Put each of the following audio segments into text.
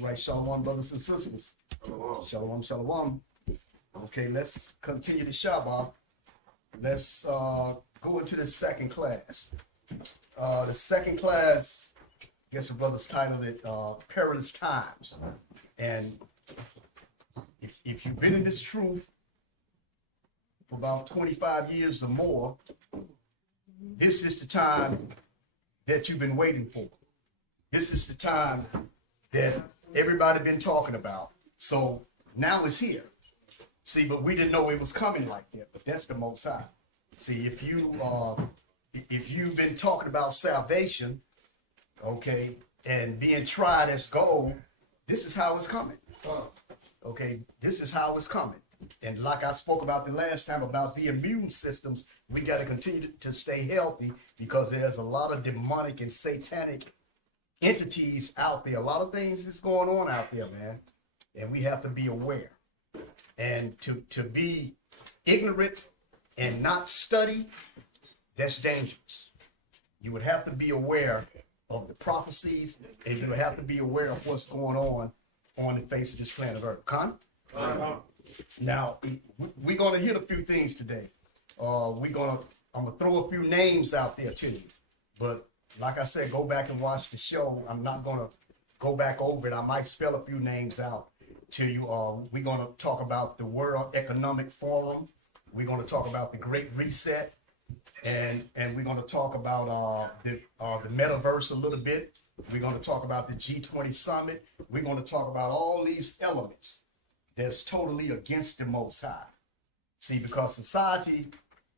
All right, shalom, brothers and sisters. Shalom, shalom. Okay, let's continue the Shabbath. Let's go into the second class. The second class, I guess the brothers titled it Perilous Times. And if you've been in this truth for about 25 years or more, this is the time that you've been waiting for. This is the time that everybody been talking about. So now it's here. See, but we didn't know it was coming like that. But that's the Most High. See, if you've been talking about salvation, okay, and being tried as gold, this is how it's coming. Okay, this is how it's coming. And like I spoke about the last time about the immune systems, we got to continue to stay healthy because there's a lot of demonic and satanic entities out there. A lot of things that's going on out there, man. And we have to be aware. And to be ignorant and not study, that's dangerous. You would have to be aware of the prophecies, and you would have to be aware of what's going on the face of this planet Earth. Con? Now, we're going to hit a few things today. I'm going to throw a few names out there to you. But like I said, go back and watch the show. I'm not going to go back over it. I might spell a few names out to you. We're going to talk about the World Economic Forum. We're going to talk about the Great Reset. And we're going to talk about the metaverse a little bit. We're going to talk about the G20 summit. We're going to talk about all these elements that's totally against the Most High. See, because society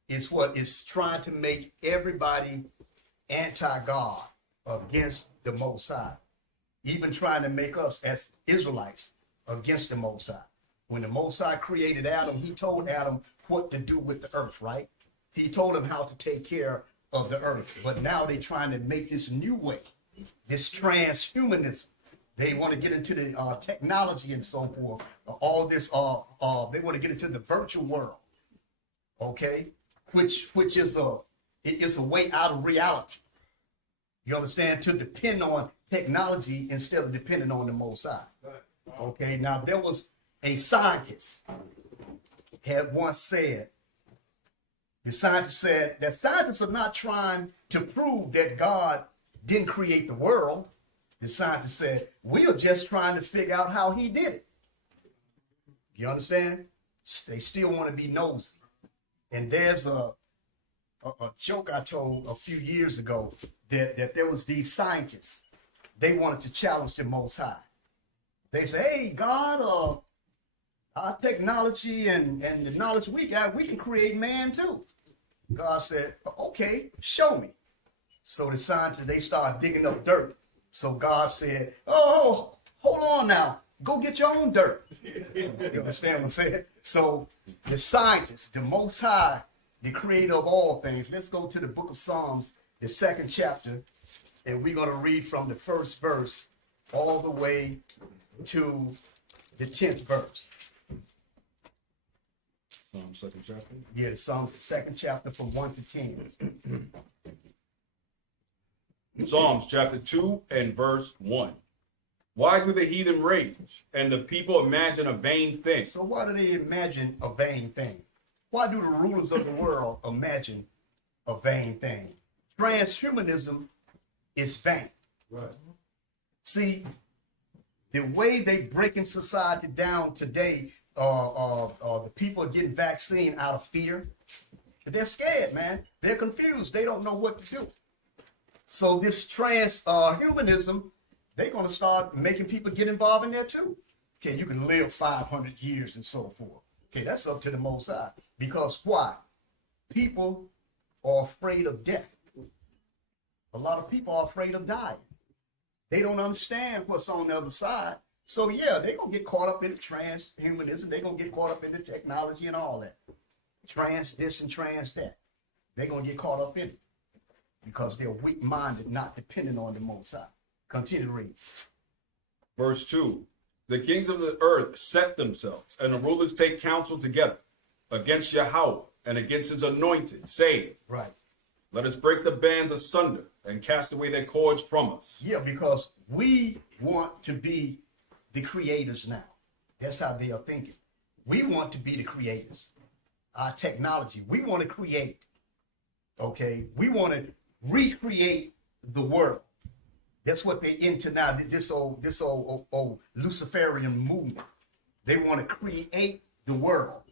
is what is trying to make everybody anti-God against the Most High. Even trying to make us as Israelites against the Most High. When the Most High created Adam, he told Adam what to do with the earth, right? He told him how to take care of the earth. But now they're trying to make this new way, this transhumanism. They want to get into the technology and so forth. All this, they want to get into the virtual world, okay? Which is a way out of reality. You understand? To depend on technology instead of depending on the Most High. Okay. Now there was a scientist had once said. The scientist said that scientists are not trying to prove that God didn't create the world. The scientist said, we are just trying to figure out how he did it. You understand? They still want to be nosy. And there's a joke I told a few years ago that there was these scientists. They wanted to challenge the Most High. They say, hey, God, our technology and the knowledge we got, we can create man too. God said, okay, show me. So the scientists, they started digging up dirt. So God said, oh, hold on now. Go get your own dirt. You understand what I'm saying? So the scientists, the Most High, the creator of all things. Let's go to the book of Psalms, the 2nd chapter, and we're going to read from the 1st verse all the way to the 10th verse. Psalms 2nd chapter? Yeah, Psalms 2nd chapter from 1 to 10. Psalms chapter 2 and verse 1. Why do the heathen rage and the people imagine a vain thing? So why do they imagine a vain thing? Why do the rulers of the world imagine a vain thing? Transhumanism is vain. Right. See, the way they breaking society down today, the people are getting vaccine out of fear. They're scared, man. They're confused. They don't know what to do. So this transhumanism, they're going to start making people get involved in there too. Okay, you can live 500 years and so forth. Okay, that's up to the Most High. Because why? People are afraid of death. A lot of people are afraid of dying. They don't understand what's on the other side. So yeah, they're going to get caught up in transhumanism. They're going to get caught up in the technology and all that. Trans this and trans that. They're going to get caught up in it. Because they're weak-minded, not dependent on the Most High. Continue to read. Verse 2. The kings of the earth set themselves, and the rulers take counsel together against Yahweh and against his anointed, saying, Right. Let us break the bands asunder and cast away their cords from us. Yeah, because we want to be the creators now. That's how they are thinking. We want to be the creators. Our technology, we want to create. Okay, we want to recreate the world. That's what they're into now. This old Luciferian movement. They want to create the world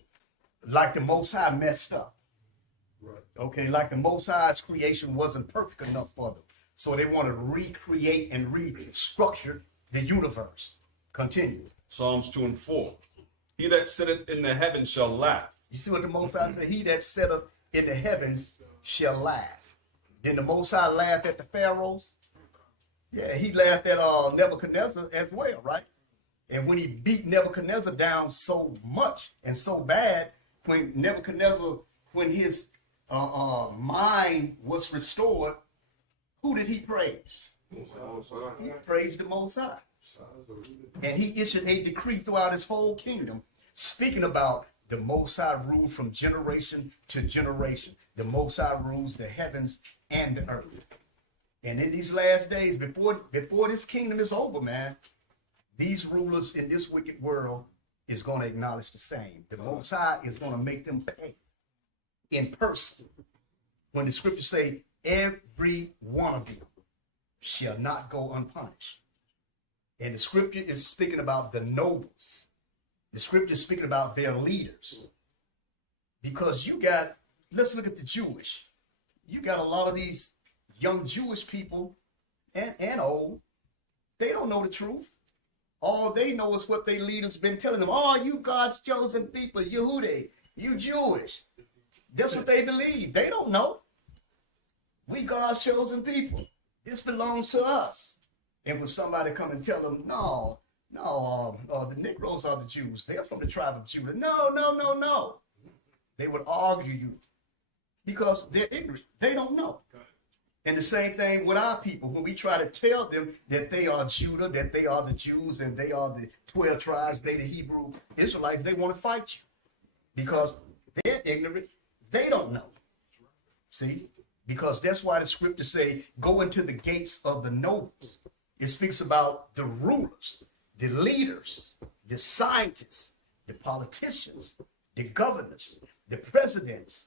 like the Most High messed up. Right. Okay, like the Most High's creation wasn't perfect enough for them. So they want to recreate and restructure the universe. Continue. Psalms 2 and 4. He that sitteth in the heavens shall laugh. You see what the Most High said? He that sitteth in the heavens shall laugh. Then the Most High laughed at the pharaohs. Yeah, he laughed at Nebuchadnezzar as well, right? And when he beat Nebuchadnezzar down so much and so bad, when Nebuchadnezzar, when his mind was restored, who did he praise? He praised the Most High. And he issued a decree throughout his whole kingdom, speaking about the Most High rule from generation to generation. The Most High rules the heavens and the earth. And in these last days, before this kingdom is over, man, these rulers in this wicked world is going to acknowledge the same. The Most High is going to make them pay in person. When the scriptures say, every one of you shall not go unpunished. And the scripture is speaking about the nobles. The scripture is speaking about their leaders. Because you got, let's look at the Jewish. You got a lot of these young Jewish people and old. They don't know the truth. All they know is what their leaders been telling them. Oh, you God's chosen people, Yehudi, you Jewish. That's what they believe. They don't know. We God's chosen people. This belongs to us. And when somebody come and tell them, no, the Negroes are the Jews. They're from the tribe of Judah. No. They would argue you because they're ignorant. They don't know. And the same thing with our people. When we try to tell them that they are Judah, that they are the Jews, and they are the 12 tribes, they the Hebrew Israelites, they want to fight you because they're ignorant. They don't know. See? Because that's why the scriptures say, go into the gates of the nobles. It speaks about the rulers, the leaders, the scientists, the politicians, the governors, the presidents.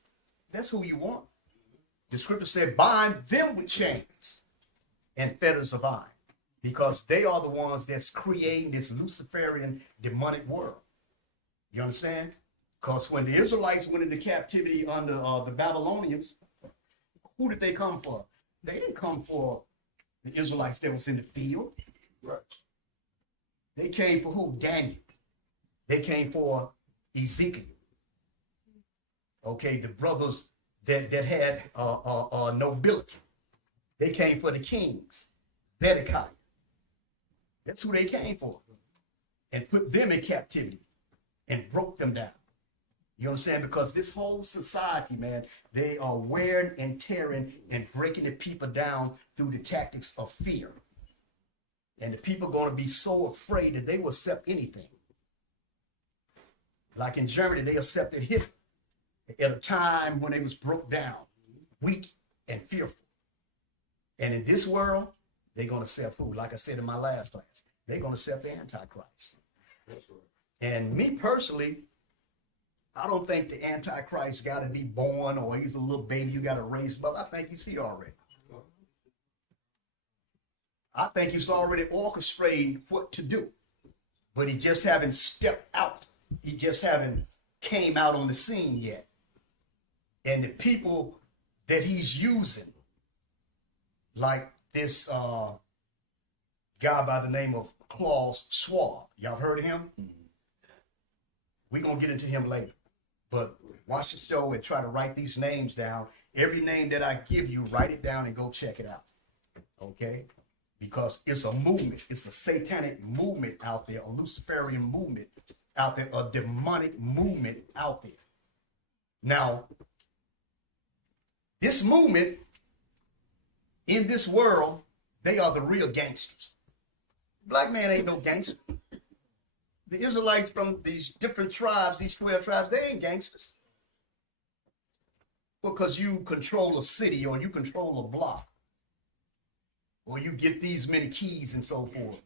That's who you want. The scripture said, bind them with chains and fetters of iron, because they are the ones that's creating this Luciferian demonic world. You understand? Because when the Israelites went into captivity under the Babylonians, who did they come for? They didn't come for the Israelites that was in the field. Right. They came for who? Daniel. They came for Ezekiel. Okay, the brothers that had nobility. They came for the kings, Zedekiah. That's who they came for. And put them in captivity and broke them down. You understand? Because this whole society, man, they are wearing and tearing and breaking the people down through the tactics of fear. And the people are going to be so afraid that they will accept anything. Like in Germany, they accepted Hitler at a time when they was broke down, weak and fearful. And in this world, they're going to accept who? Like I said in my last class, they're going to accept the Antichrist. That's right. And me personally, I don't think the Antichrist got to be born or he's a little baby you got to raise him up. I think he's here already. I think he's already orchestrating what to do. But he just haven't stepped out. He just haven't came out on the scene yet. And the people that he's using, like this guy by the name of Klaus Schwab. Y'all heard of him? Mm-hmm. We're going to get into him later. But watch the show and try to write these names down. Every name that I give you, write it down and go check it out. Okay? Because it's a movement. It's a satanic movement out there, a Luciferian movement out there, a demonic movement out there. Now, this movement in this world, they are the real gangsters. Black man ain't no gangster. The Israelites from these different tribes, these 12 tribes, they ain't gangsters. Because you control a city or you control a block or you get these many keys and so forth.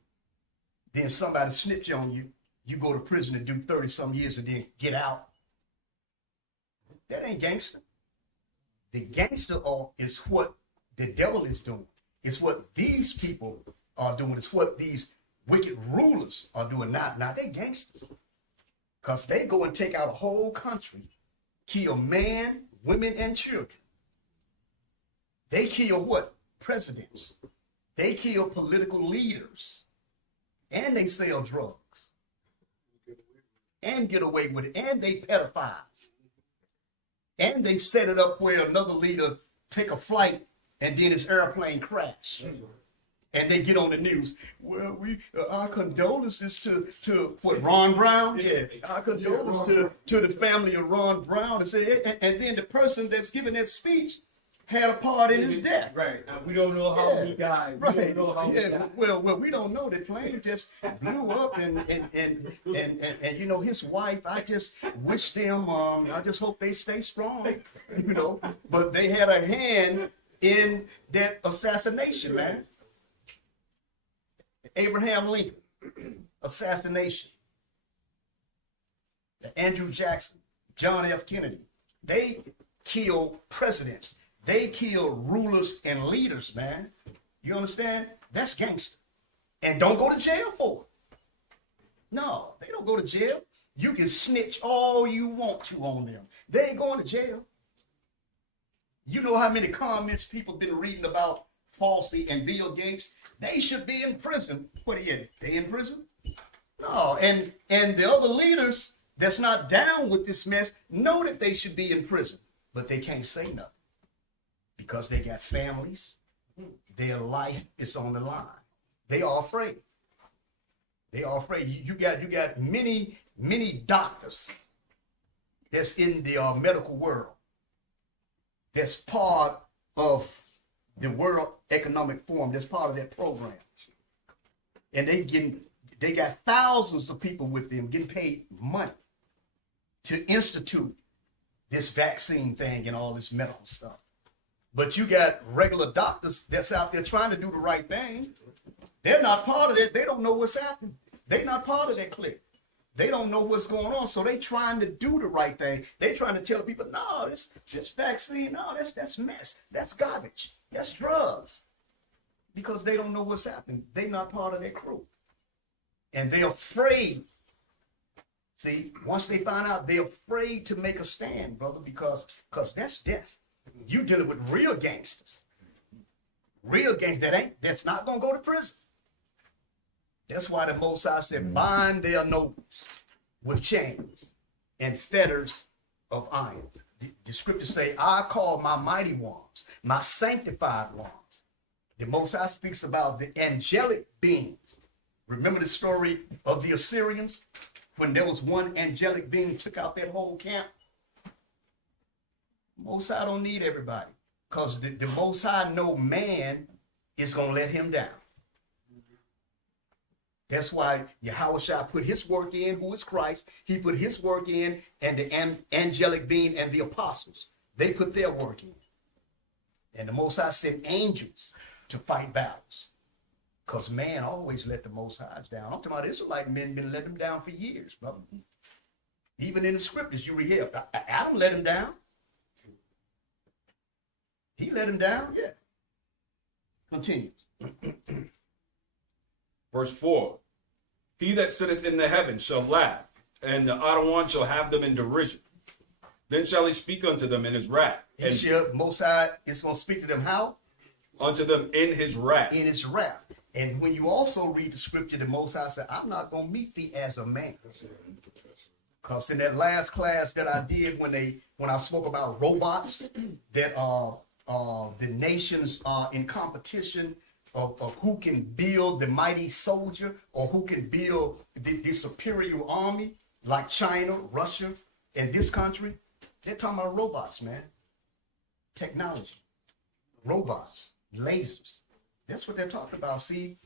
then somebody snitch on you, you go to prison and do 30 some years and then get out. That ain't gangster. The gangster is what the devil is doing. It's what these people are doing. It's what these wicked rulers are doing. Now they gangsters. Because they go and take out a whole country, kill men, women, and children. They kill what? Presidents. They kill political leaders. And they sell drugs. And get away with it. And they pedophiles. And they set it up where another leader take a flight and then his airplane crash. And they get on the news. Well, our condolences to what, Ron Brown? Yeah, our condolences to the family of Ron Brown. And then the person that's giving that speech had a part in his death. Right. Now, we don't know how he died. We don't know how he died. Well, we don't know. The plane just blew up, and you know, his wife, I just wish them, I just hope they stay strong, you know. But they had a hand in that assassination, man. Abraham Lincoln, assassination. Andrew Jackson, John F. Kennedy, they kill presidents. They kill rulers and leaders, man. You understand? That's gangster. And don't go to jail for it. No, they don't go to jail. You can snitch all you want to on them. They ain't going to jail. You know how many comments people been reading about Falsey and Bill Gates? They should be in prison. What are you? They in prison? No, and the other leaders that's not down with this mess know that they should be in prison, but they can't say nothing because they got families. Their life is on the line. They are afraid. They are afraid. You got many doctors that's in the medical world. That's part of the World Economic Forum. That's part of that program. And they got thousands of people with them getting paid money to institute this vaccine thing and all this medical stuff. But you got regular doctors that's out there trying to do the right thing. They're not part of that. They don't know what's happening. They're not part of that clique. They don't know what's going on, so they trying to do the right thing. They trying to tell people, no, this vaccine, no, that's mess. That's garbage. That's drugs. Because they don't know what's happening. They're not part of that crew. And they're afraid. See, once they find out, they're afraid to make a stand, brother, because that's death. You dealing with real gangsters. Real gangsters that's not going to go to prison. That's why the Most High said, bind their nobles with chains and fetters of iron. The scriptures say, I call my mighty ones, my sanctified ones. The Most High speaks about the angelic beings. Remember the story of the Assyrians? When there was one angelic being took out that whole camp? Most High don't need everybody. Because the Most High know man is going to let him down. That's why Yahushua put his work in, who is Christ. He put his work in, and the angelic being and the apostles, they put their work in. And the Most High sent angels to fight battles. Because man always let the Most High down. I'm talking about Israelite men been letting them down for years, brother. Even in the scriptures, you read here, Adam let him down. He let him down, yeah. Continues. Verse 4, he that sitteth in the heavens shall laugh, and the outer one shall have them in derision. Then shall he speak unto them in his wrath. And Most High is going to speak to them how? Unto them in his wrath. In his wrath. And when you also read the scripture, the Most High said, I'm not going to meet thee as a man. Because in that last class that I did when I spoke about robots, that the nations are in competition of who can build the mighty soldier or who can build the superior army like China, Russia, and this country. They're talking about robots, man. Technology. Robots. Lasers. That's what they're talking about. See,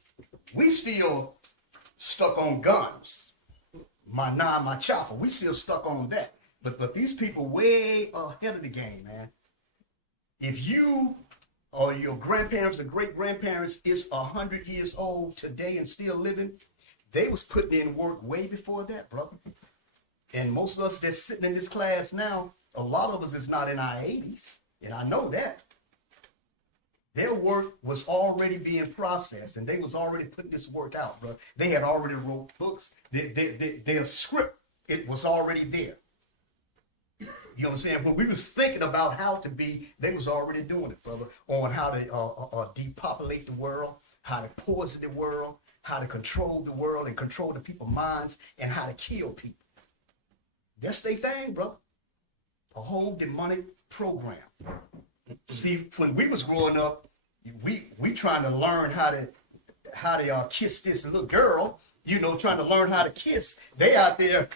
we still stuck on guns. My chopper. We still stuck on that. But these people way ahead of the game, man. If you or your grandparents or great-grandparents is 100 years old today and still living, They was putting in work way before that, brother. And most of us that's sitting in this class now, a lot of us is not in our 80s, and I know that. Their work was already being processed, and they was already putting this work out, bro. They had already wrote books. Their script, it was already there. You know what I'm saying? When we was thinking about how to be, they was already doing it, brother, on how to depopulate the world, how to poison the world, how to control the world and control the people's minds, and how to kill people. That's their thing, bro. A whole demonic program. See, when we was growing up, we trying to learn how to kiss this little girl, you know, trying to learn how to kiss. They out there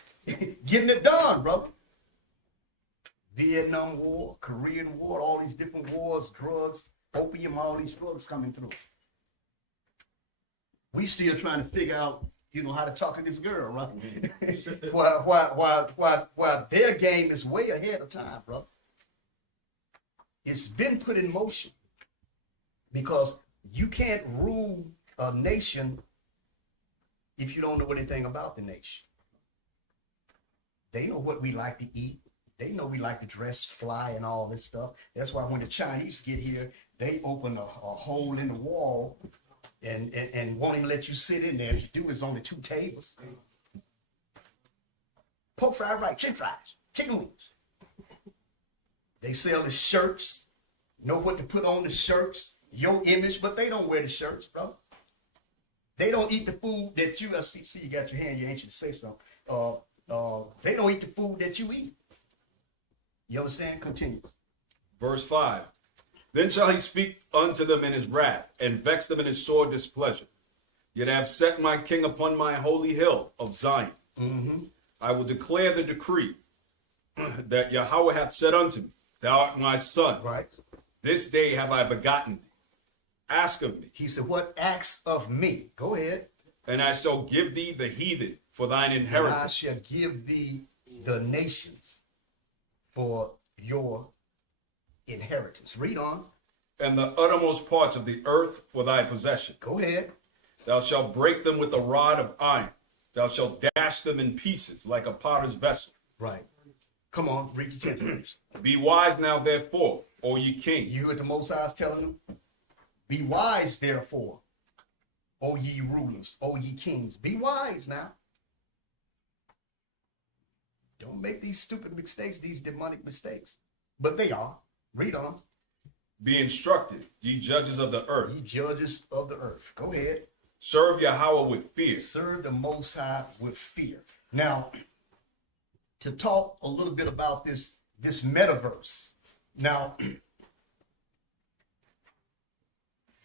getting it done, brother. Vietnam War, Korean War, all these different wars, drugs, opium, all these drugs coming through. We still trying to figure out, you know, how to talk to this girl, right? while their game is way ahead of time, brother. It's been put in motion because you can't rule a nation if you don't know anything about the nation. They know what we like to eat. They know we like to dress, fly, and all this stuff. That's why when the Chinese get here, they open a hole in the wall and won't even let you sit in there. You do is only 2 tables. Pork fried rice, chicken fries, chicken wings. They sell the shirts, know what to put on the shirts, your image, but they don't wear the shirts, brother. They don't eat the food that you see. You got your hand, you're anxious to say something. They don't eat the food that you eat. You understand? Continue. Verse 5. Then shall he speak unto them in his wrath, and vex them in his sore displeasure. Yet I have set my king upon my holy hill of Zion. Mm-hmm. I will declare the decree that Yahweh hath said unto me, Thou art my son. Right. This day have I begotten thee. Ask of me. He said, what acts of me? Go ahead. And I shall give thee the heathen for thine inheritance. And I shall give thee the nations for your inheritance. Read on. And the uttermost parts of the earth for thy possession. Go ahead. Thou shalt break them with a rod of iron. Thou shalt dash them in pieces like a potter's vessel. Right. Come on, read the 10th verse. Be wise now, therefore, O ye kings. You heard the Most High is telling them? Be wise, therefore, O ye rulers, O ye kings. Be wise now. Don't make these stupid mistakes, these demonic mistakes. But they are. Read on. Be instructed, ye judges of the earth. Ye judges of the earth. Go ahead. Serve Yahweh with fear. Serve the Most High with fear. Now, to talk a little bit about this metaverse. Now,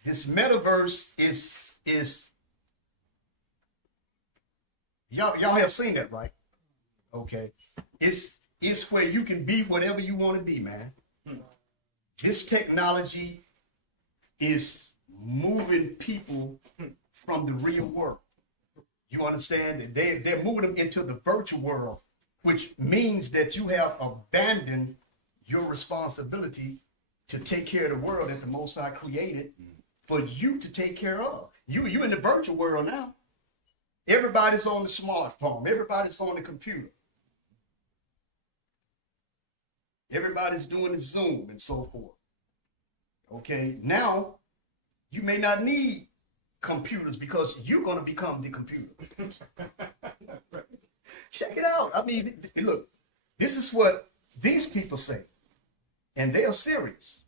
this metaverse is y'all have seen that, right? Okay. It's where you can be whatever you want to be, man. This technology is moving people from the real world. You understand? They're moving them into the virtual world, which means that you have abandoned your responsibility to take care of the world that the Most High created for you to take care of. You in the virtual world now. Everybody's on the smartphone. Everybody's on the computer. Everybody's doing the Zoom and so forth. Okay, now you may not need computers because you're going to become the computer. Check it out. I mean, look, this is what these people say, and they are serious.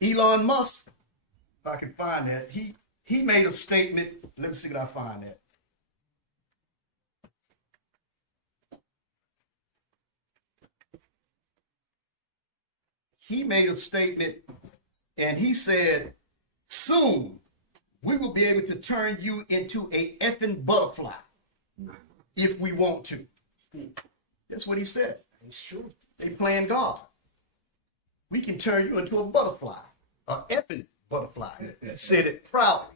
Elon Musk, if I can find that, he made a statement. Let me see if I find that. He made a statement, and he said, soon we will be able to turn you into a effing butterfly if we want to. That's what he said. It's true. They playing God. We can turn you into a butterfly, an effing butterfly. Said it proudly.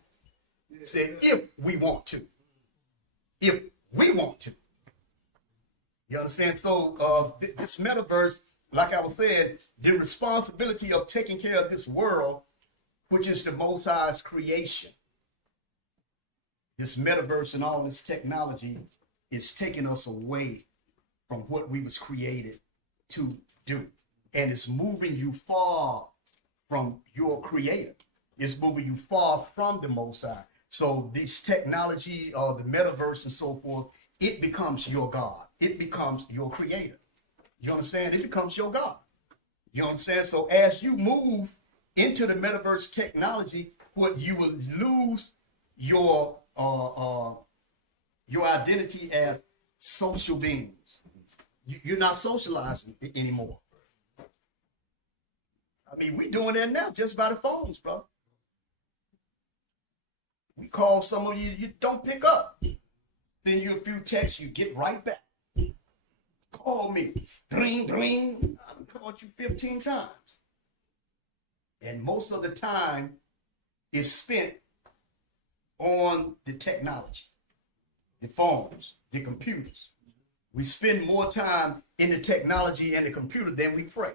Said if we want to. If we want to. You understand? So this metaverse, like I was saying, the responsibility of taking care of this world, which is the Most High's creation. this metaverse and all this technology is taking us away from what we was created to do. And it's moving you far from your creator. It's moving you far from the Most High. So this technology, the metaverse and so forth, it becomes your God. It becomes your creator. You understand? It becomes your God. You understand? So as you move into the metaverse technology, what you will lose your identity as social beings. You're not socializing anymore. I mean, we doing that now just by the phones, brother. We call some of you, you don't pick up. Send you a few texts, you get right back. Call me. Dring, dring. I've called you 15 times. And most of the time is spent on the technology, the phones, the computers. We spend more time in the technology and the computer than we pray.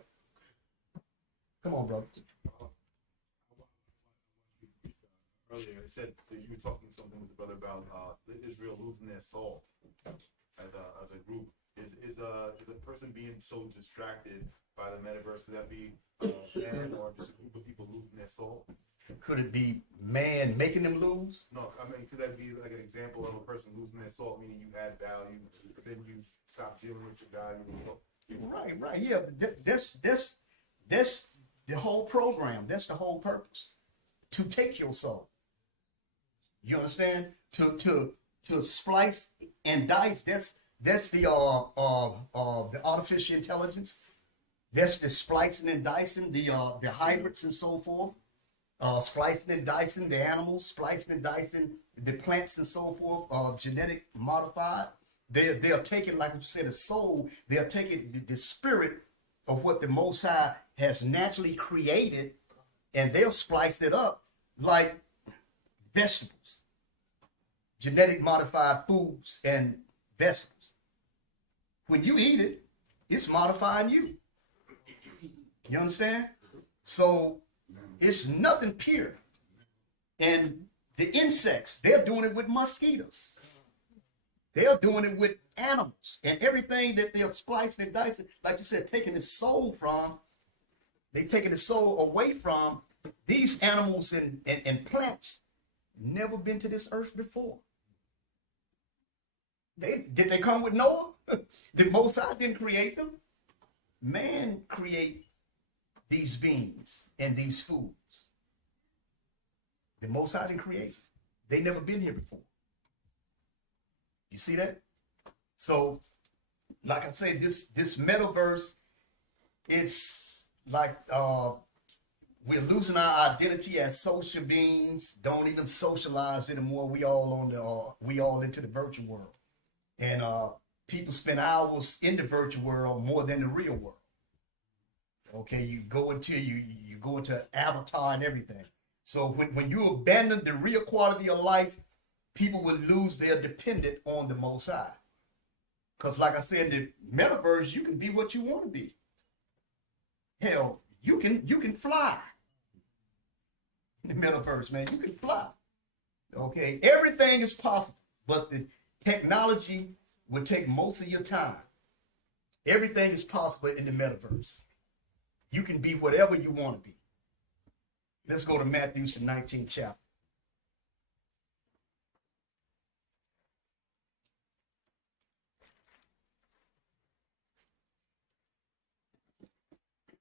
Come on, brother. Earlier, it said that you were talking something with the brother about Israel losing their soul as a group. Is a person being so distracted by the metaverse, could that be man or just a group of people losing their soul? Could it be man making them lose? No, I mean, could that be like an example of a person losing their soul, meaning you had value, but then you stop dealing with the value? Right, yeah. That's the whole program. That's the whole purpose. To take your soul. You understand? To splice and dice. That's the artificial intelligence. That's the splicing and dicing, the hybrids and so forth. Splicing and dicing the animals, splicing and dicing the plants and so forth, genetic modified. They're taking, like you said, the soul. They're taking the spirit of what the Most High has naturally created, and they'll splice it up like vegetables, genetic modified foods and vegetables. When you eat it, it's modifying you. You understand? So it's nothing pure. And the insects, they're doing it with mosquitoes. They're doing it with animals and everything that they're splicing and dicing, like you said, taking the soul from, they taking the soul away from. These animals and plants never been to this earth before. Did they come with Noah? The Most High didn't create them. Man create these beings and these foods. The Most High didn't create them. They never been here before. You see that? So, like I say, this metaverse, it's like we're losing our identity as social beings. Don't even socialize anymore. We all into the virtual world, and people spend hours in the virtual world more than the real world. Okay, you go into avatar and everything. So when you abandon the real quality of life, people will lose their dependence on the Most High. Because like I said, in the metaverse, you can be what you want to be. Hell, you can fly. In the metaverse, man, you can fly. Okay, everything is possible, but the technology will take most of your time. Everything is possible in the metaverse. You can be whatever you want to be. Let's go to Matthew, the 19th chapter.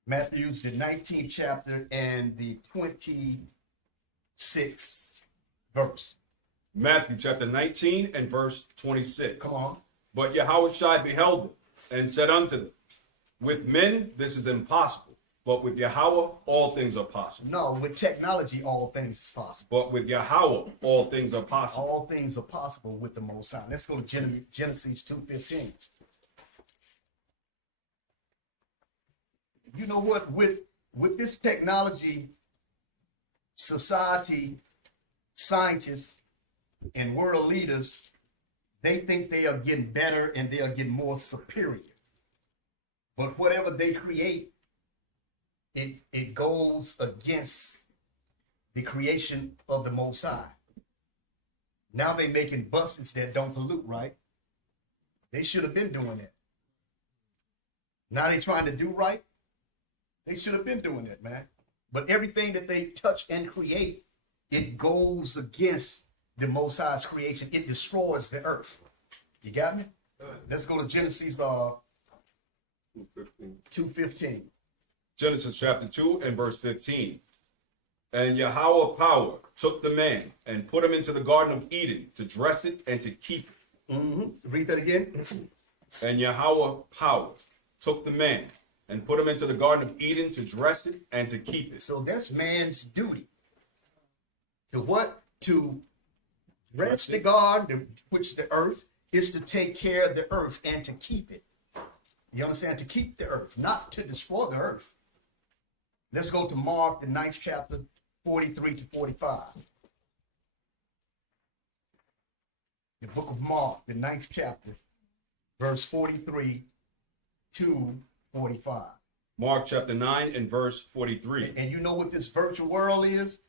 Matthew's the 19th chapter and the 26th verse. Matthew chapter 19 and verse 26. Come on. But Yahushua beheld them and said unto them, with men this is impossible, but with Yahweh all things are possible. No, with technology, all things is possible. But with Yahweh all things are possible. All things are possible with the Most High. Let's go to Genesis 2:15. You know what? With this technology, society, scientists, and world leaders, they think they are getting better and they are getting more superior. But whatever they create, it goes against the creation of the Most High. Now they making buses that don't pollute, right? They should have been doing that. Now they trying to do right. They should have been doing that, man. But everything that they touch and create, it goes against the Most High's creation. It destroys the earth. You got me? Let's go to Genesis 2:15. Genesis chapter 2 and verse 15. And Yahweh power took the man and put him into the Garden of Eden to dress it and to keep it. Read that again. And Yahweh power took the man and put him into the Garden of Eden to dress it and to keep it. So that's man's duty. To what? To dress the garden, which the earth is to take care of the earth and to keep it. You understand? To keep the earth, not to destroy the earth. Let's go to Mark, the 9th chapter, 43 to 45. The book of Mark, the 9th chapter, verse 43 to 45. Mark chapter 9 and verse 43. And you know what this virtual world is?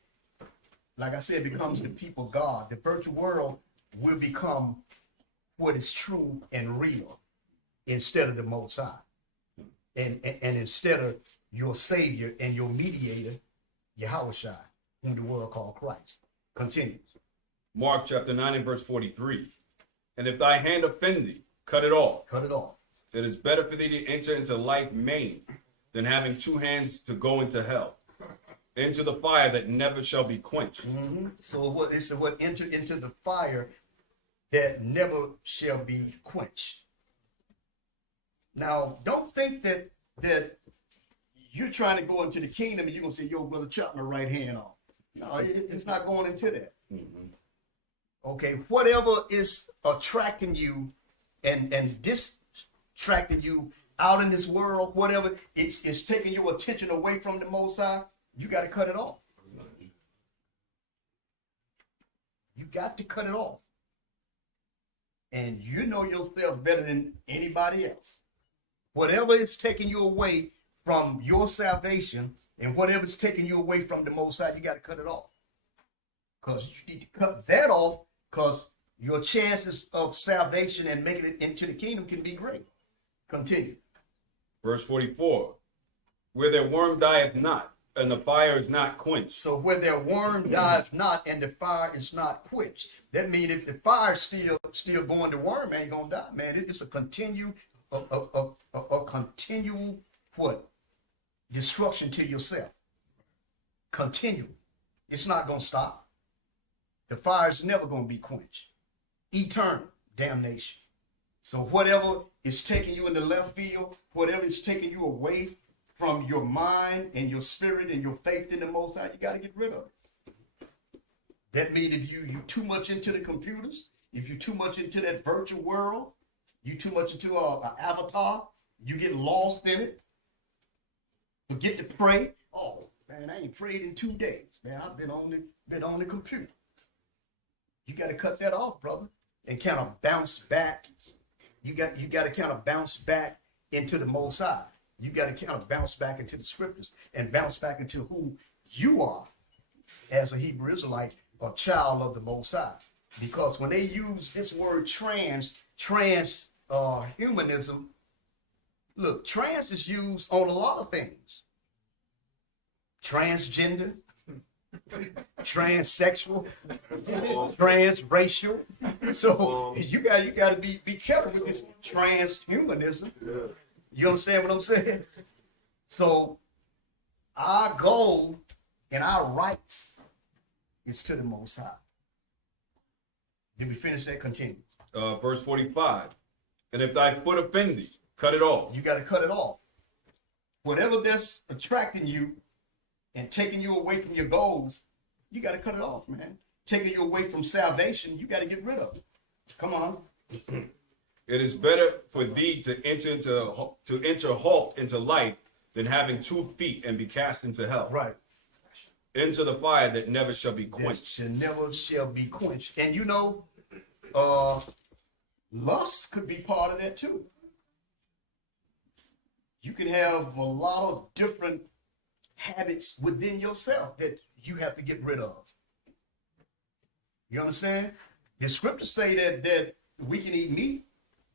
Like I said, it becomes the people of God. The virtual world will become what is true and real instead of the Most High. And instead of your Savior and your mediator, Yahushua, whom the world called Christ. Continue. Mark chapter 9 and verse 43. And if thy hand offend thee, cut it off. Cut it off. It is better for thee to enter into life maimed than having two hands to go into hell, into the fire that never shall be quenched. So what it said, what enter into the fire that never shall be quenched. Now, don't think that you're trying to go into the kingdom and you're gonna say, "Yo, brother, chop my right hand off." No, it's not going into that. Okay, whatever is attracting you and distracting you out in this world, whatever it's taking your attention away from the Most High, you got to cut it off. You got to cut it off. And you know yourself better than anybody else. Whatever is taking you away from your salvation and whatever is taking you away from the Most High, you got to cut it off. Because you need to cut that off because your chances of salvation and making it into the kingdom can be great. Continue. Verse 44. Where their worm dieth not, and the fire is not quenched. So where their worm dies not and the fire is not quenched. That means if the fire's still going, the worm ain't gonna die, man. It's a continual what? Destruction to yourself. Continual. It's not gonna stop. The fire's never gonna be quenched. Eternal damnation. So whatever is taking you in the left field, whatever is taking you away from your mind and your spirit and your faith in the Most High, you got to get rid of it. That means if you too much into the computers, if you too much into that virtual world, you too much into an avatar, you get lost in it. Forget to pray. Oh man, I ain't prayed in 2 days. Man, I've been on the computer. You got to cut that off, brother, and kind of bounce back. You got to kind of bounce back into the Most High. You got to kind of bounce back into the scriptures and bounce back into who you are as a Hebrew Israelite, a child of the Most High. Because when they use this word transhumanism, look, trans is used on a lot of things. Transgender, transsexual, transracial. So you got to be careful with this transhumanism. You understand what I'm saying? So our goal and our rights is to the Most High. Did we finish that? Continue. Verse 45. And if thy foot offend thee, cut it off. You got to cut it off. Whatever that's attracting you and taking you away from your goals, you got to cut it off, man. Taking you away from salvation, you got to get rid of it. Come on. It is better for thee to enter halt into life than having 2 feet and be cast into hell. Right. Into the fire that never shall be quenched. That never shall be quenched. And you know, lust could be part of that too. You can have a lot of different habits within yourself that you have to get rid of. You understand? The scriptures say that we can eat meat,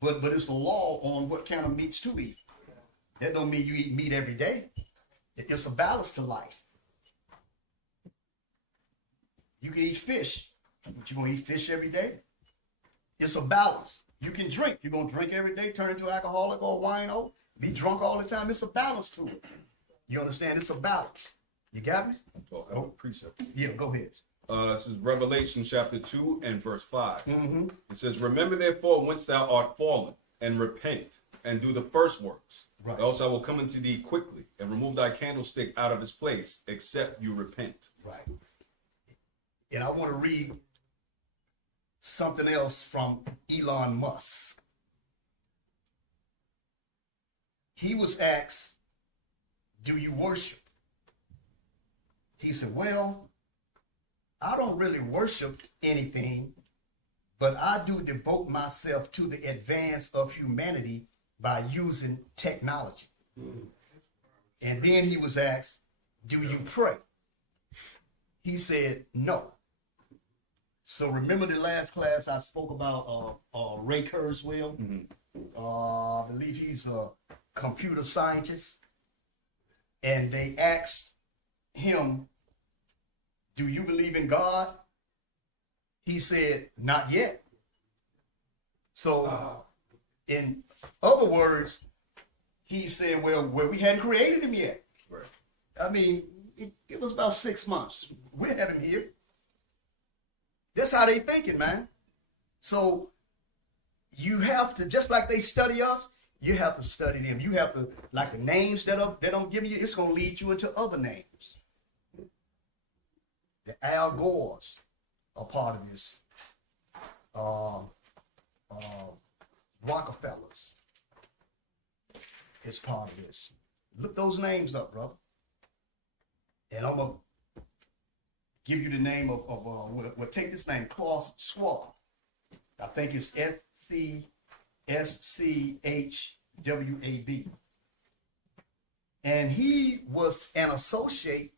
but it's a law on what kind of meats to eat. That don't mean you eat meat every day. It's a balance to life. You can eat fish, but you gonna eat fish every day? It's a balance. You can drink. You're gonna drink every day, turn into an alcoholic or a wino, be drunk all the time. It's a balance to it. You understand? It's a balance. You got me? Oh, I have a precept. Yeah, go ahead. This is Revelation chapter 2 and verse 5. Mm-hmm. It says, remember therefore whence thou art fallen, and repent, and do the first works. Right. Else I will come unto thee quickly, and remove thy candlestick out of his place, except you repent. Right. And I want to read something else from Elon Musk. He was asked, do you worship? He said, well, I don't really worship anything, but I do devote myself to the advance of humanity by using technology. And then he was asked, do you pray? He said, no. So remember the last class I spoke about Ray Kurzweil? I believe he's a computer scientist. And they asked him, do you believe in God? He said, not yet. So in other words, he said, well, we hadn't created him yet. Right. I mean, it was about 6 months. We have him here. That's how they thinking, man. So you have to, just like they study us, you have to study them. You have to, like the names that don't give you, it's going to lead you into other names. The Al Gores are part of this. Rockefellers is part of this. Look those names up, brother. And I'm going to give you the name of we'll take this name, Klaus Schwab. I think it's SCSCHWAB. And he was an associate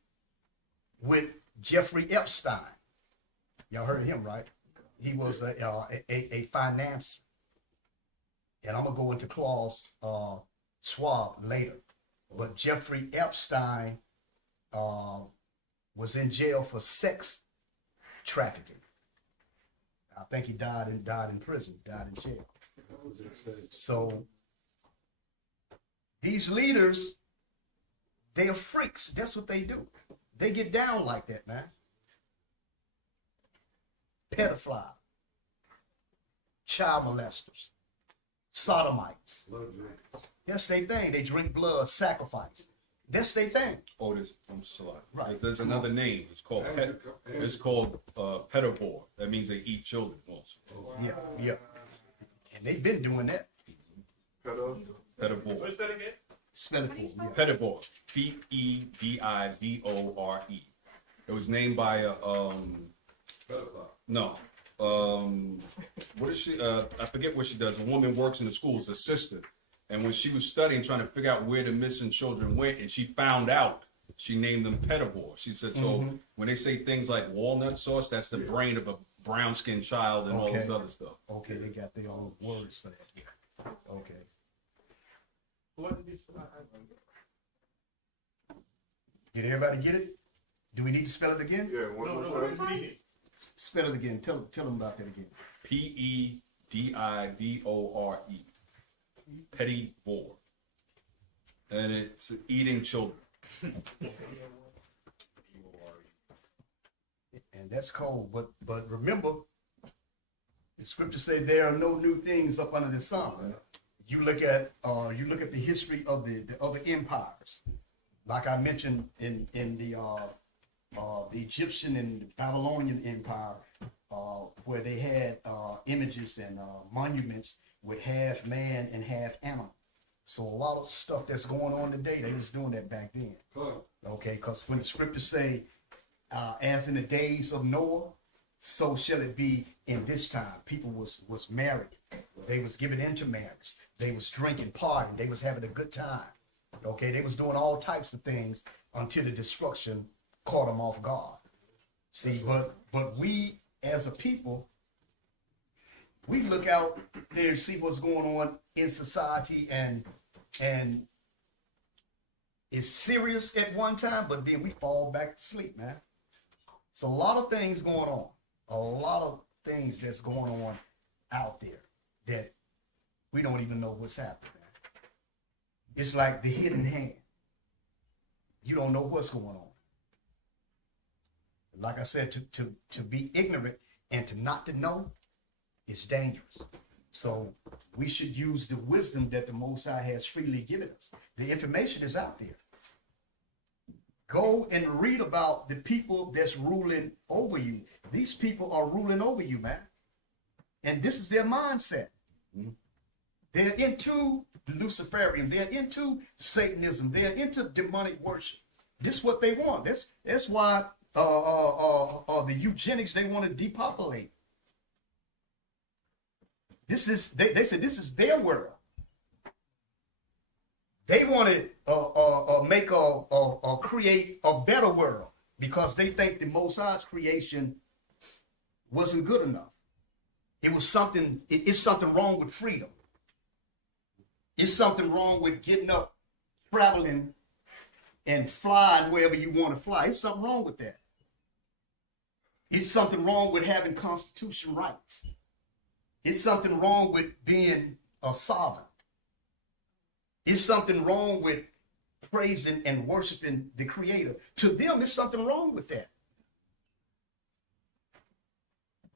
with Jeffrey Epstein. Y'all heard of him, right? He was a financier. And I'm going to go into Klaus Schwab later. But Jeffrey Epstein was in jail for sex trafficking. I think he died in prison, died in jail. So these leaders, they are freaks. That's what they do. They get down like that, man. Pedophile, child molesters, sodomites. That's their thing. They drink blood, sacrifice. That's their thing. Oh, I'm sorry. Right. There's another name. It's called pedivore. That means they eat children also. Yeah. And they've been doing that. Pedivore. What's that again? Spell it for me. Yeah. Pedivore. Pedivore. It was named by what is she? I forget what she does. A woman works in the schools, a sister. And when she was studying, trying to figure out where the missing children went, and she found out, she named them pedivore. She said, so when they say things like walnut sauce, that's the brain of a brown-skinned child and all this other stuff. Okay, they got their own words for that. Yeah. Okay. What did you say? Did everybody get it? Do we need to spell it again? Yeah, what is meaning? Spell it again. Tell them about that again. Pedivore. Pedivore. And it's eating children. And that's cold. But remember, the scripture says there are no new things up under the sun. You look at the history of the other empires. Like I mentioned in the Egyptian and the Babylonian Empire, where they had images and monuments with half man and half animal. So a lot of stuff that's going on today, they was doing that back then. Okay, because when the scriptures say, as in the days of Noah, so shall it be in this time. People was married. They was given into marriage. They was drinking, partying. They was having a good time. Okay, they was doing all types of things until the destruction caught them off guard. See, but we as a people, We look out there and see what's going on in society, and it's serious at one time, but then we fall back to sleep, man. It's a lot of things going on. A lot of things that's going on out there that we don't even know what's happening, man. It's like the hidden hand. You don't know what's going on. Like I said, to be ignorant and to not to know is dangerous. So we should use the wisdom that the Most High has freely given us. The information is out there. Go and read about the people that's ruling over you. These people are ruling over you, man. And this is their mindset. They're into Luciferian. They're into Satanism. They're into demonic worship. This is what they want. That's why the eugenics, they want to depopulate. This is they said this is their world. They want to make create a better world because they think the Most High's creation wasn't good enough. It was something. It's something wrong with freedom. It's something wrong with getting up, traveling, and flying wherever you want to fly. It's something wrong with that. It's something wrong with having constitutional rights. It's something wrong with being a sovereign. It's something wrong with praising and worshiping the Creator. To them, there's something wrong with that.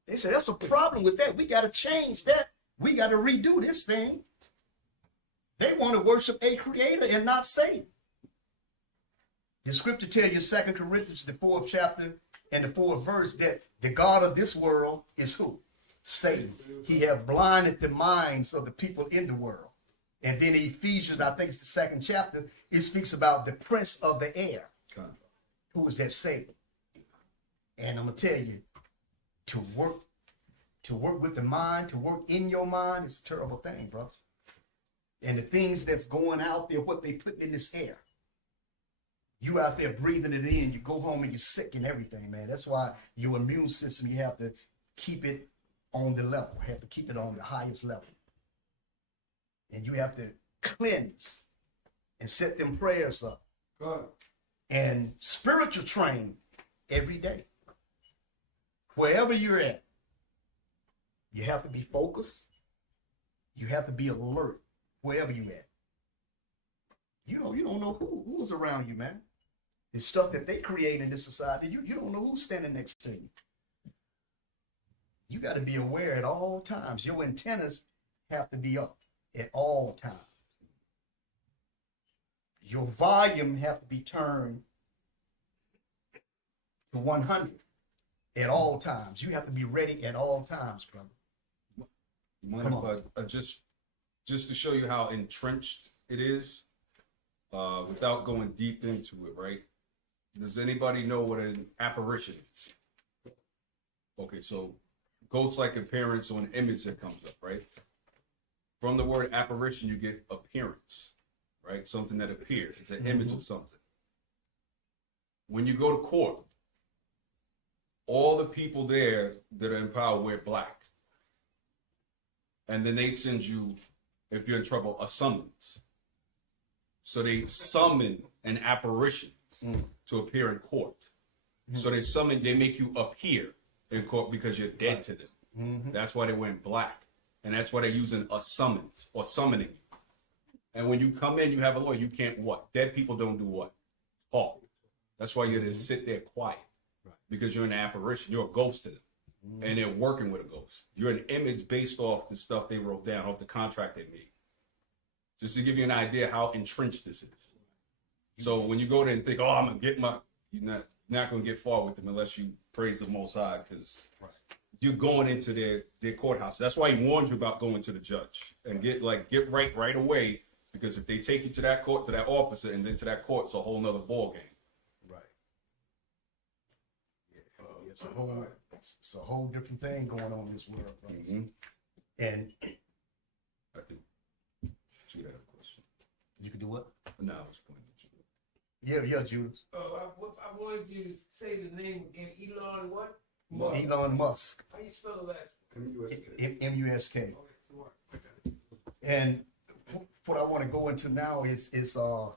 They say that's a problem with that. We got to change that. We got to redo this thing. They want to worship a Creator and not Satan. The scripture tells you, 2 Corinthians, the 4th chapter and the 4th verse, that the God of this world is who? Satan. He have blinded the minds of the people in the world. And then Ephesians, I think it's the 2nd chapter, it speaks about the prince of the air. Who is that? Satan. And I'm going to tell you, to work with the mind, to work in your mind, is a terrible thing, bro. And the things that's going out there, what they put in this air. You out there breathing it in, you go home and you're sick and everything, man. That's why your immune system, you have to keep it on the level, have to keep it on the highest level. And you have to cleanse and set them prayers up. Good. And spiritual train every day. Wherever you're at, you have to be focused. You have to be alert wherever you're at. You don't know who's around you, man. The stuff that they create in this society, you don't know who's standing next to you. You got to be aware at all times. Your antennas have to be up at all times. Your volume have to be turned to 100 at all times. You have to be ready at all times, brother. Come on. Just to show you how entrenched it is, without going deep into it, right? Does anybody know what an apparition is? Okay, so ghost-like appearance or an image that comes up, right? From the word apparition, you get appearance, right? Something that appears. It's an image of something. When you go to court, all the people there that are in power wear black. And then they send you, if you're in trouble, a summons. So they summon an apparition to appear in court. So they make you appear in court because you're dead to them. That's why they're wearing black. And that's why they're using a summons or summoning you. And when you come in, you have a lawyer. You can't what? Dead people don't do what? Talk. That's why you're to sit there quiet. Because you're an apparition. You're a ghost to them. And they're working with a ghost. You're an image based off the stuff they wrote down, off the contract they made. Just to give you an idea how entrenched this is. So when you go there and think, oh, I'm going to get my... You're not going to get far with them unless you praise the Most High, because you're going into their courthouse. That's why he warned you about going to the judge. And get right away, because if they take you to that court, to that officer, and then to that court, it's a whole nother ball game. Right. Yeah. It's a whole different thing going on in this world, brothers. And I think she would have a question. you can do what? No, I was pointing at you. Yeah, Judas. I wanted you to say the name again. Elon what? Elon Musk. How you spell the last? MUSK. And what I want to go into now is the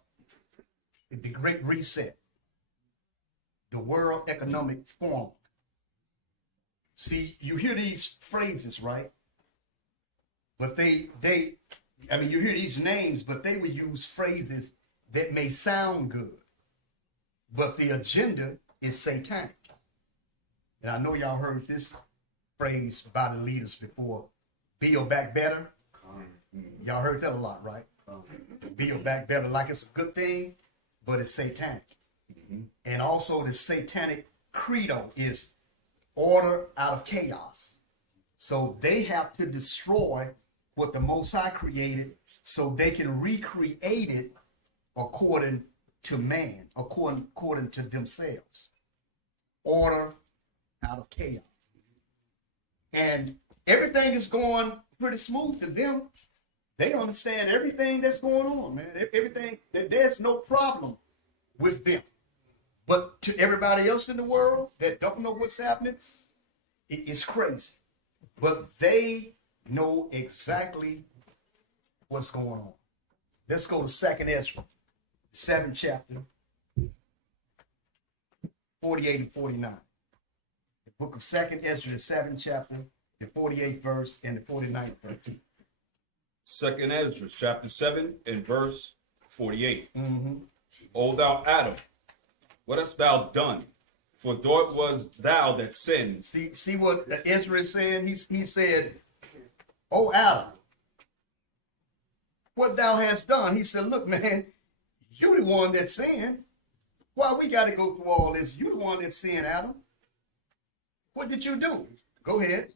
Great Reset, the World Economic Forum. See, you hear these phrases, right? But I mean, you hear these names, but they would use phrases that may sound good, but the agenda is satanic. And I know y'all heard this phrase by the leaders before, build back better. Y'all heard that a lot, right? Build back better, like it's a good thing, but it's satanic. And also the satanic credo is order out of chaos. So they have to destroy what the Most High created so they can recreate it according to man, according to themselves. Order out of chaos. And everything is going pretty smooth to them. They understand everything that's going on, man. Everything, there's no problem with them. But to everybody else in the world that don't know what's happening, it's crazy. But they know exactly what's going on. Let's go to 2nd Ezra, 7th chapter, 48 and 49. The book of 2nd Ezra, the 7th chapter, the 48th verse, and the 49th verse. 2nd Ezra, chapter 7, and verse 48. O thou Adam, what hast thou done? For though it was thou that sinned. See what Ezra is saying? He said, "O Adam, what thou hast done." He said, "Look, man, you the one that sinned. Why we got to go through all this? You the one that sinned, Adam. What did you do? Go ahead."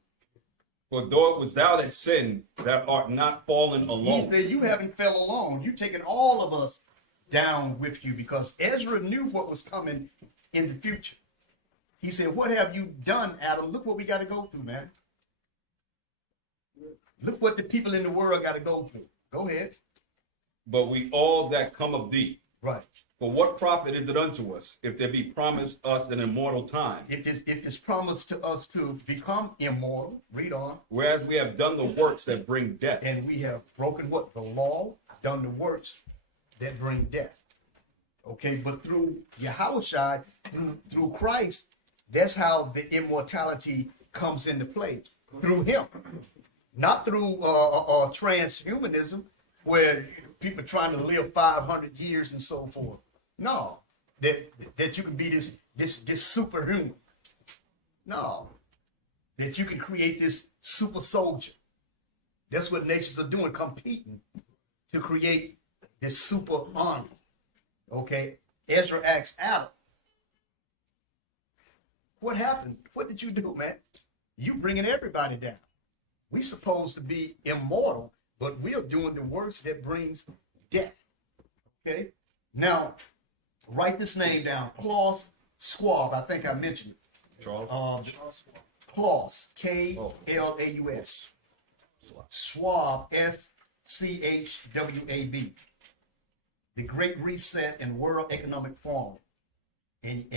For though it was thou that sinned, thou art not fallen alone. He said, "You haven't fell alone. You taken all of us down with you," because Ezra knew what was coming in the future. He said, "What have you done, Adam? Look what we got to go through, man. Look what the people in the world got to go through." Go ahead. But we all that come of thee. Right. For what profit is it unto us, if there be promised us an immortal time? If it's promised to us to become immortal, read on. Whereas we have done the works that bring death. And we have broken what? The law, done the works that bring death. Okay, but through Yahushua, through Christ, that's how the immortality comes into play. Through him. Not through transhumanism, where people are trying to live 500 years and so forth. No, that you can be this superhuman. No, that you can create this super soldier. That's what nations are doing, competing to create this super army. Okay, Ezra asks Adam, "What happened? What did you do, man? You bringing everybody down. We supposed to be immortal, but we are doing the works that brings death." Okay, now write this name down, Klaus Schwab. I think I mentioned it. Charles? Klaus, Klaus. Schwab, Schwab. The Great Reset and World Economic Forum. And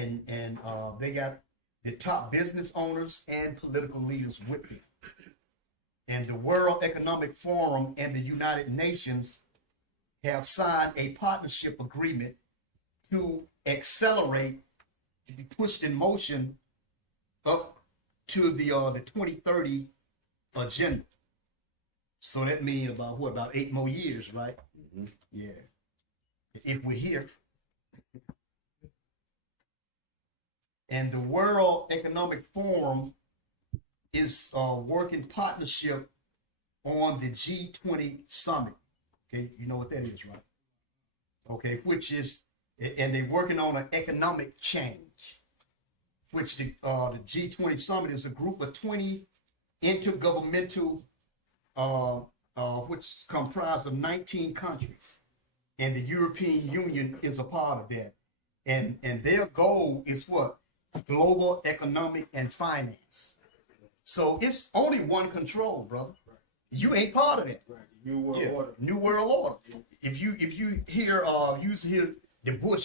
they got the top business owners and political leaders with them. And the World Economic Forum and the United Nations have signed a partnership agreement to accelerate, to be pushed in motion up to the 2030 agenda. So that means about 8 more years, right? Yeah. If we're here. And the World Economic Forum is working partnership on the G20 summit. Okay, you know what that is, right? Okay, which is, and they're working on an economic change, which the G20 summit is a group of 20 intergovernmental, which comprised of 19 countries, and the European Union is a part of that. And their goal is what? Global economic and finance. So it's only one control, brother. You ain't part of that. New World Order. New World Order. If you hear, you hear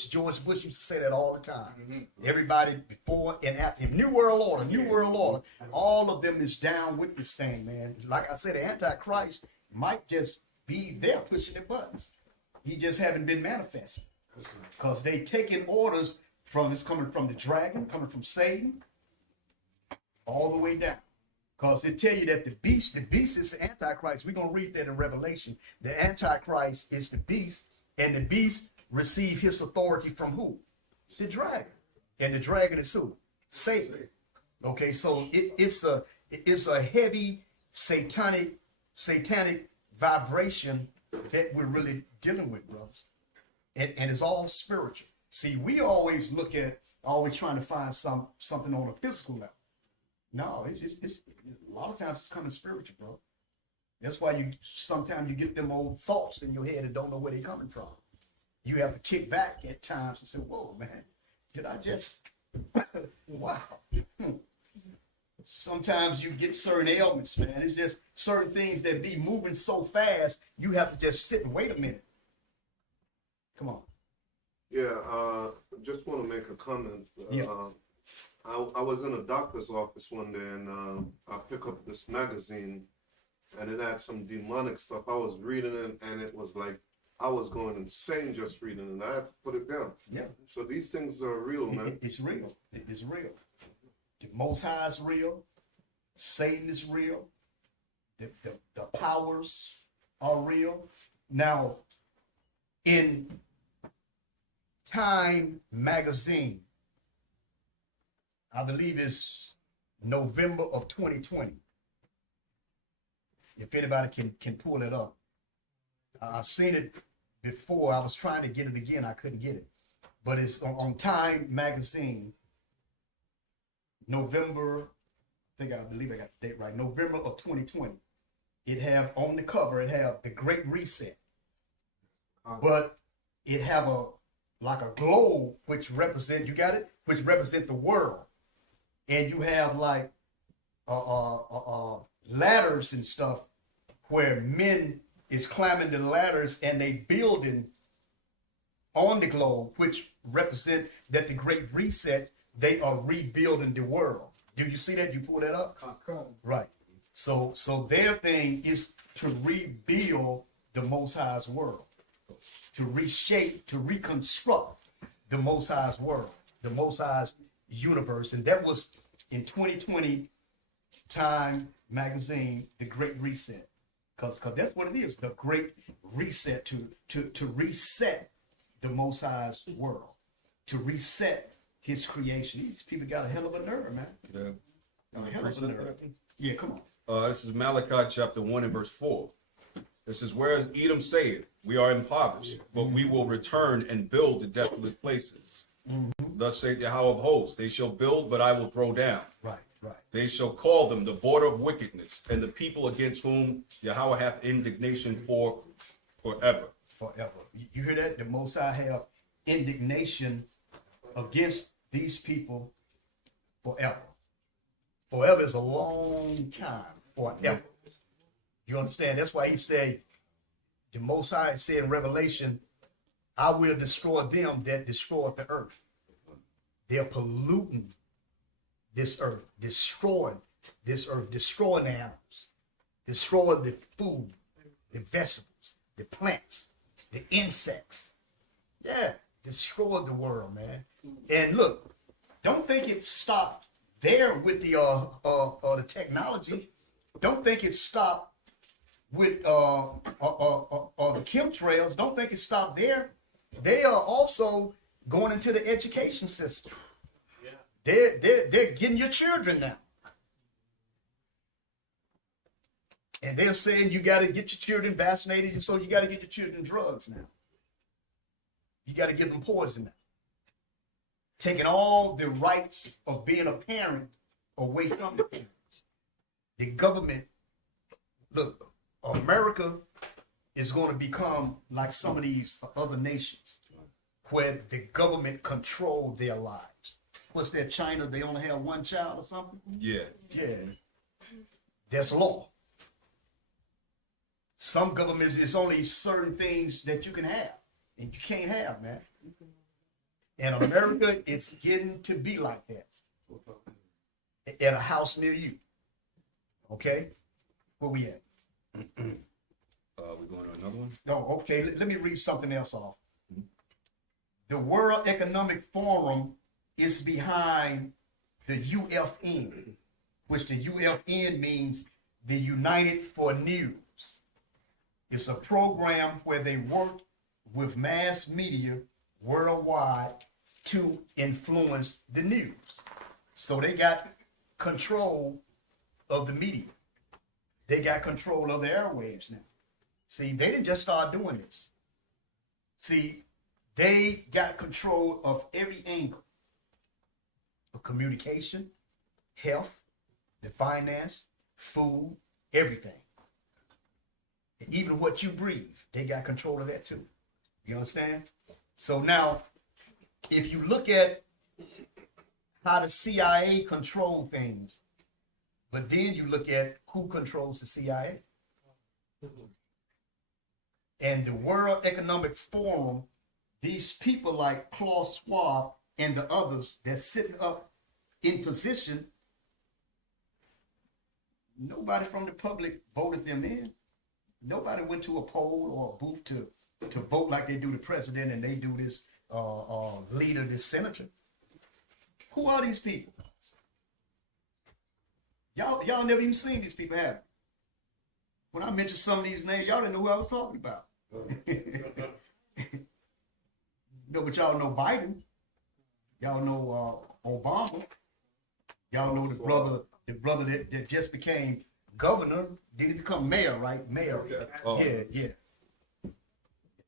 George Bush used to say that all the time. Everybody before and after him, New World Order, all of them is down with this thing, man. Like I said, the Antichrist might just be there pushing the buttons. He just haven't been manifested because they taking orders from, it's coming from the dragon, coming from Satan, all the way down. Because they tell you that the beast is the Antichrist. We're going to read that in Revelation. The Antichrist is the beast, and the beast received his authority from who? The dragon. And the dragon is who? Satan. Okay, so it's a heavy satanic vibration that we're really dealing with, brothers. And it's all spiritual. See, we always trying to find something on a physical level. No, it's a lot of times it's coming spiritual, bro. That's why sometimes you get them old thoughts in your head and don't know where they're coming from. You have to kick back at times and say, whoa, man, did I just, wow. Sometimes you get certain ailments, man. It's just certain things that be moving so fast, you have to just sit and wait a minute. Come on. Yeah, just want to make a comment. Yeah. I was in a doctor's office one day and I pick up this magazine and it had some demonic stuff. I was reading it and it was like I was going insane just reading it. I had to put it down. Yeah. So these things are real, man. It's real. It is real. The Most High is real. Satan is real. The powers are real. Now, in Time magazine, I believe it's November of 2020. If anybody can pull it up. I've seen it before. I was trying to get it again. I couldn't get it. But it's on Time magazine, November, I believe I got the date right, November of 2020. It have on the cover, it have the Great Reset. But it have like a globe which represent, you got it? Which represent the world. And you have like ladders and stuff where men is climbing the ladders and they building on the globe, which represent that the Great Reset, they are rebuilding the world. Do you see that? You pull that up? Right. So their thing is to rebuild the Most High's world, to reshape, to reconstruct the Most High's world, the Most High's universe. And that was in 2020 Time magazine, the Great Reset. Because that's what it is, the Great Reset, to reset the Most High's world, to reset his creation. These people got a hell of a nerve, man. Yeah. A hell of a nerve. Yeah, come on. This is Malachi chapter 1 and verse 4. This is where Edom saith, we are impoverished, but we will return and build the desolate places. Thus saith Yahweh of hosts, they shall build, but I will throw down. Right. They shall call them the border of wickedness, and the people against whom Yahweh hath indignation forever. Forever. You hear that? The Most High have indignation against these people forever. Forever is a long time. Forever. You understand? That's why he said, the Most High said in Revelation, I will destroy them that destroy the earth. They're polluting this earth, destroying this earth, destroying the animals, destroying the food, the vegetables, the plants, the insects. Yeah, destroy the world, man. And look, don't think it stopped there with the technology. Don't think it stopped with the chemtrails. Don't think it stopped there. They are also going into the education system. They're getting your children now. And they're saying you got to get your children vaccinated, and so you got to get your children drugs now. You got to give them poison now. Taking all the rights of being a parent away from the parents. The government, look, America is going to become like some of these other nations where the government control their lives. What's that, China? They only have one child or something? Yeah. Yeah. That's law. Some governments, it's only certain things that you can have. And you can't have, man. In America, it's getting to be like that. At a house near you. Okay? Where we at? We going to another one? No, okay, let me read something else off. The World Economic Forum is behind the UFN, which the UFN means the United for News. It's a program where they work with mass media worldwide to influence the news. So they got control of the media. They got control of the airwaves now. See, they didn't just start doing this. See, they got control of every angle of communication, health, the finance, food, everything. And even what you breathe, they got control of that too. You understand? So now, if you look at how the CIA control things, but then you look at who controls the CIA. And the World Economic Forum, these people like Klaus Schwab and the others that's sitting up in position, nobody from the public voted them in. Nobody went to a poll or a booth to vote like they do the president and they do this leader, this senator. Who are these people? Y'all never even seen these people, have you? When I mentioned some of these names, y'all didn't know who I was talking about. No, but y'all know Biden. Y'all know Obama. Y'all know the brother that just became governor. Did he become mayor, right? Mayor. Oh. Yeah.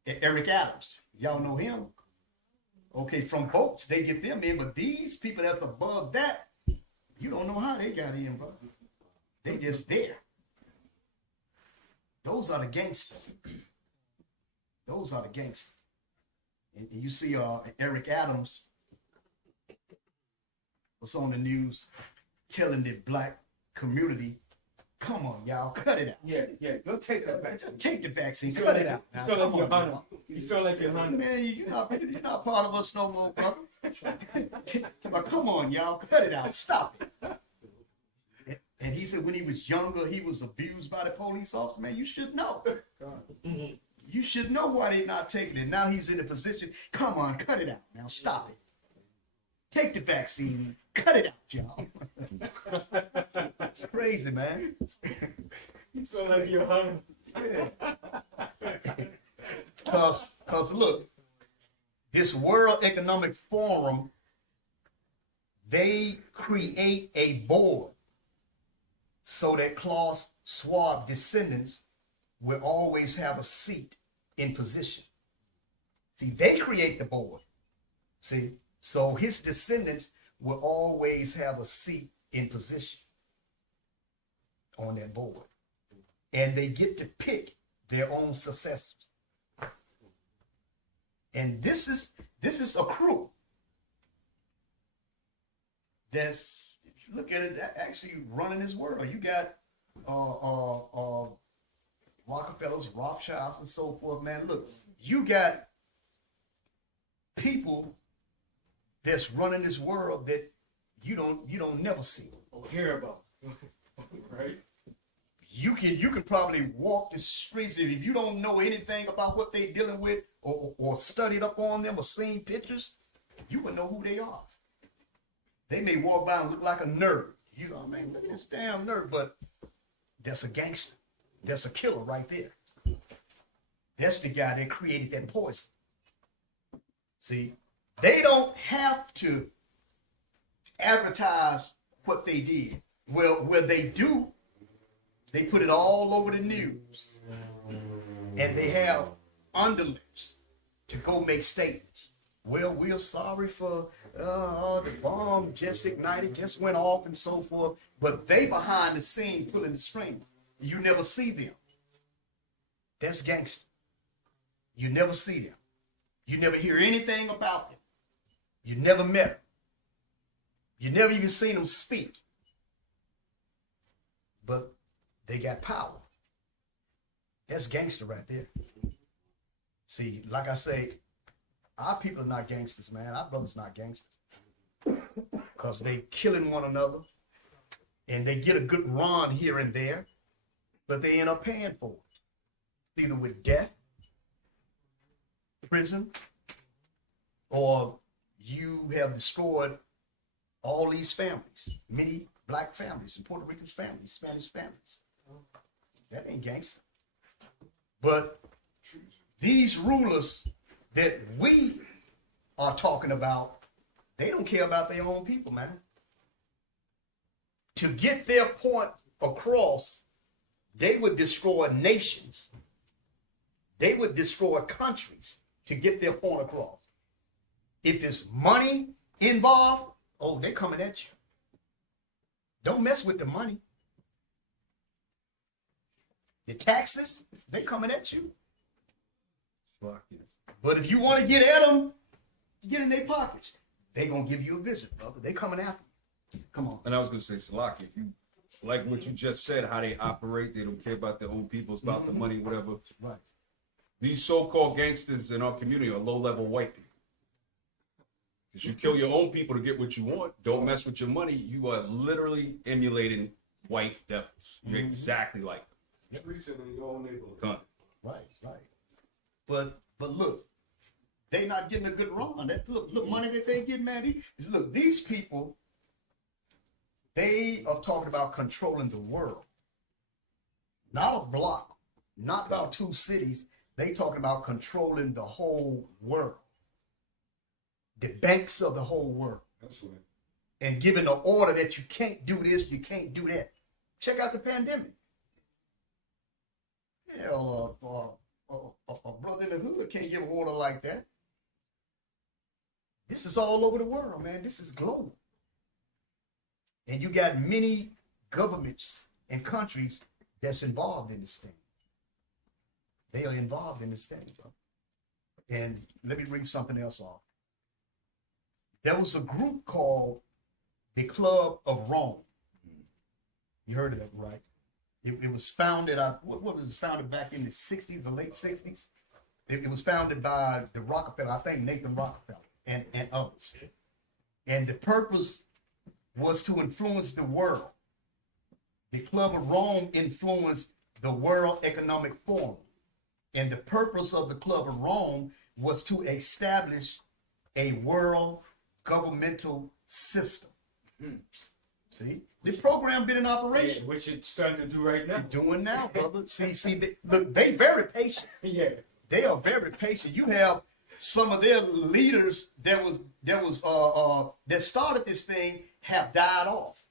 Eric Adams. Y'all know him. Okay, from votes, they get them in, but these people that's above that, you don't know how they got in, bro. They just there. Those are the gangsters. Those are the gangsters. And you see Eric Adams was on the news telling the black community, come on, y'all, cut it out. Yeah. Go take that back. Take the vaccine, cut it out. You Now, still like come your on, hunter. y'all. You still like your hunter. Man, you're not part of us no more, brother. But come on, y'all, cut it out. Stop it. And he said when he was younger, he was abused by the police officer. Man, you should know. You should know why they're not taking it. Now he's in a position. Come on, cut it out. Now stop it. Take the vaccine. Cut it out, y'all. It's crazy, man. You still like your hunter. Yeah. Cause look, this World Economic Forum, they create a board so that Klaus Schwab descendants will always have a seat in position. See, they create the board. See, so his descendants will always have a seat in position on that board. And they get to pick their own successors. And this is a crew that's, if you look at it, that actually running this world. You got Rockefellers, Rothschilds, and so forth, man. Look, you got people that's running this world that you don't never see Or hear about. Right? You can probably walk the streets, and if you don't know anything about what they're dealing with or studied up on them or seen pictures, you would know who they are. They may walk by and look like a nerd. You know what I mean? Look at this damn nerd, but that's a gangster. That's a killer right there. That's the guy that created that poison. See, they don't have to advertise what they did. Well, where they do, they put it all over the news. And they have underlings to go make statements. Well, we're sorry for the bomb just ignited, just went off and so forth. But they behind the scene pulling the strings. You never see them. That's gangster. You never see them. You never hear anything about them. You never met them. You never even seen them speak. But they got power. That's gangster right there. See, like I say, our people are not gangsters, man. Our brothers not gangsters. Because they killing one another and they get a good run here and there, but they end up paying for it. Either with death, prison, or you have destroyed all these families, many black families, and Puerto Rican families, Spanish families. That ain't gangster. But these rulers that we are talking about, they don't care about their own people, man. To get their point across, they would destroy nations. They would destroy countries to get their point across. If it's money involved, oh, they're coming at you. Don't mess with the money. The taxes, they coming at you. But if you want to get at them, get in their pockets. They gonna give you a visit, brother. They coming after you. Come on. And I was gonna say, Salaki, if you like what you just said, how they operate, they don't care about their own people, it's about the money, whatever. Right. These so-called gangsters in our community are low-level white people. Because you kill your own people to get what you want, don't mess with your money, you are literally emulating white devils. You're exactly like them. Streets in your own neighborhood. Come. Right. But look, they not getting a good run. That look money that they get, man. Look, these people, they are talking about controlling the world. Not a block, not about 2 cities. They talking about controlling the whole world. The banks of the whole world. That's right. And giving an order that you can't do this, you can't do that. Check out the pandemic. Hell, a brother in the hood can't give an order like that. This is all over the world, man. This is global. And you got many governments and countries that's involved in this thing. They are involved in this thing, bro. And let me read something else off. There was a group called the Club of Rome. You heard of that, right? It was founded, what was it founded back in the 60s, the late 60s? It was founded by the Rockefeller, I think Nathan Rockefeller and others. And the purpose was to influence the world. The Club of Rome influenced the World Economic Forum. And the purpose of the Club of Rome was to establish a world governmental system. See, the program been in operation. Yeah, which it's starting to do right now. Doing now, brother. Look, they very patient. Yeah. They are very patient. You have some of their leaders that started this thing have died off,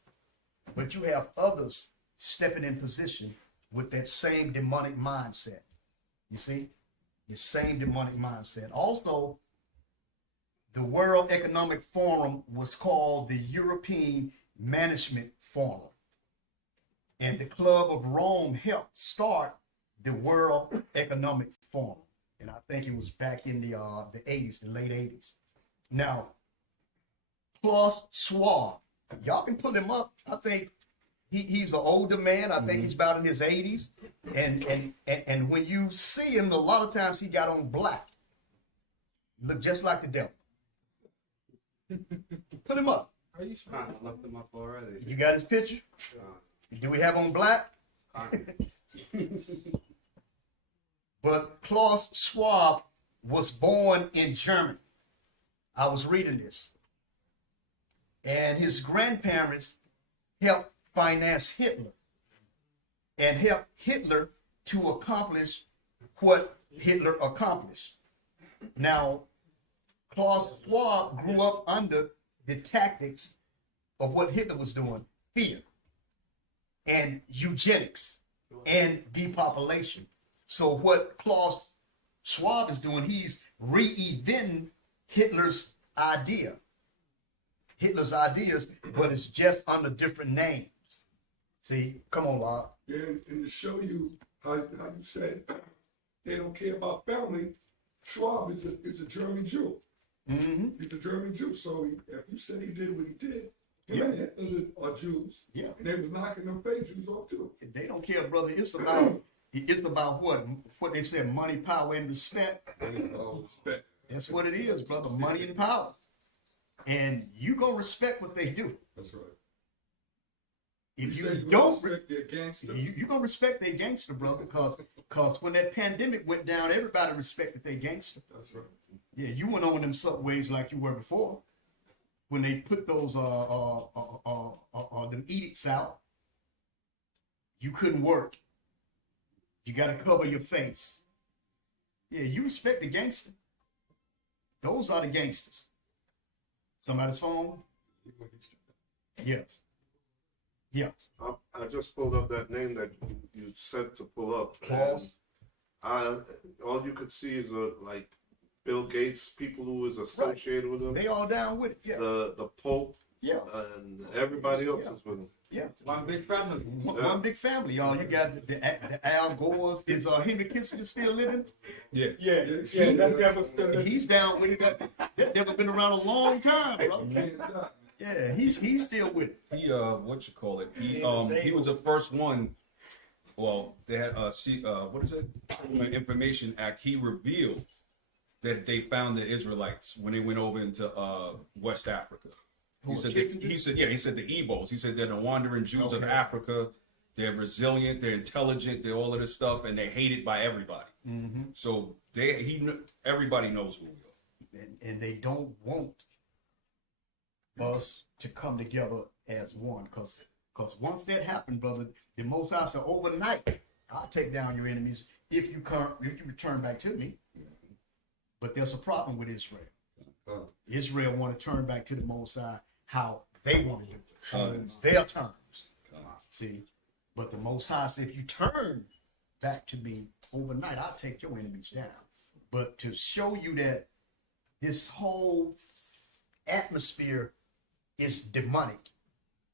but you have others stepping in position with that same demonic mindset. You see, the same demonic mindset. Also, the World Economic Forum was called the European Management Forum. And the Club of Rome helped start the World Economic Forum. And I think it was back in the 80s, the late 80s. Now, Klaus Schwab, y'all can pull him up. I think he's an older man. I think he's about in his 80s. And when you see him, a lot of times he got on black. Look just like the devil. Put him up. I looked him up already. You got his picture? Do we have on black? But Klaus Schwab was born in Germany. I was reading this. And his grandparents helped finance Hitler and helped Hitler to accomplish what Hitler accomplished. Now, Klaus Schwab grew up under the tactics of what Hitler was doing, fear and eugenics and depopulation. So what Klaus Schwab is doing, he's reinventing Hitler's ideas, but it's just under different names. See, come on, Bob. And to show you how you said they don't care about family, Schwab is a German Jew. Mm-hmm. He's a German Jew. So if you said he did what he did, him and Hitler are Jews. Yeah. And they was knocking them fake Jews off too. They don't care, brother. It's about It's about what they said, money, power, and respect. Respect. That's what it is, brother. Money and power. And you gonna respect what they do. That's right. If say you don't, respect their gangster. you gonna respect their gangster, brother, cause when that pandemic went down, everybody respected their gangster. That's right. Yeah, you went on them subways like you were before. When they put those them edicts out, you couldn't work. You got to cover your face. Yeah, you respect the gangster. Those are the gangsters. Somebody's phone? Yes. Yes. I just pulled up that name that you said to pull up. Claus? All you could see is like Bill Gates, people who is associated with him, They all down with it. Yeah. the Pope, Yeah. and everybody else is with him. Yeah. One big family. One big family, y'all. You got the Al Gore. Is Henry Kissinger still living? Yeah. Yeah, that guy was still He's down with it. That never been around a long time, bro. Can't die. Yeah, he's still with it. He what you call it? He was the first one. Well, they had what is it? Information Act. He revealed that they found the Israelites when they went over into West Africa. He said the Igbos. He said they're the wandering Jews of Africa. They're resilient. They're intelligent. They're all of this stuff, and they're hated by everybody. Mm-hmm. So everybody knows who we are. And they don't want us to come together as one, because once that happened, brother, the Most High said overnight, I'll take down your enemies if you return back to me. But there's a problem with Israel. Israel want to turn back to the Most High how they want to do it, on their terms. See, but the Most High said, if you turn back to me overnight, I'll take your enemies down. But to show you that this whole atmosphere is demonic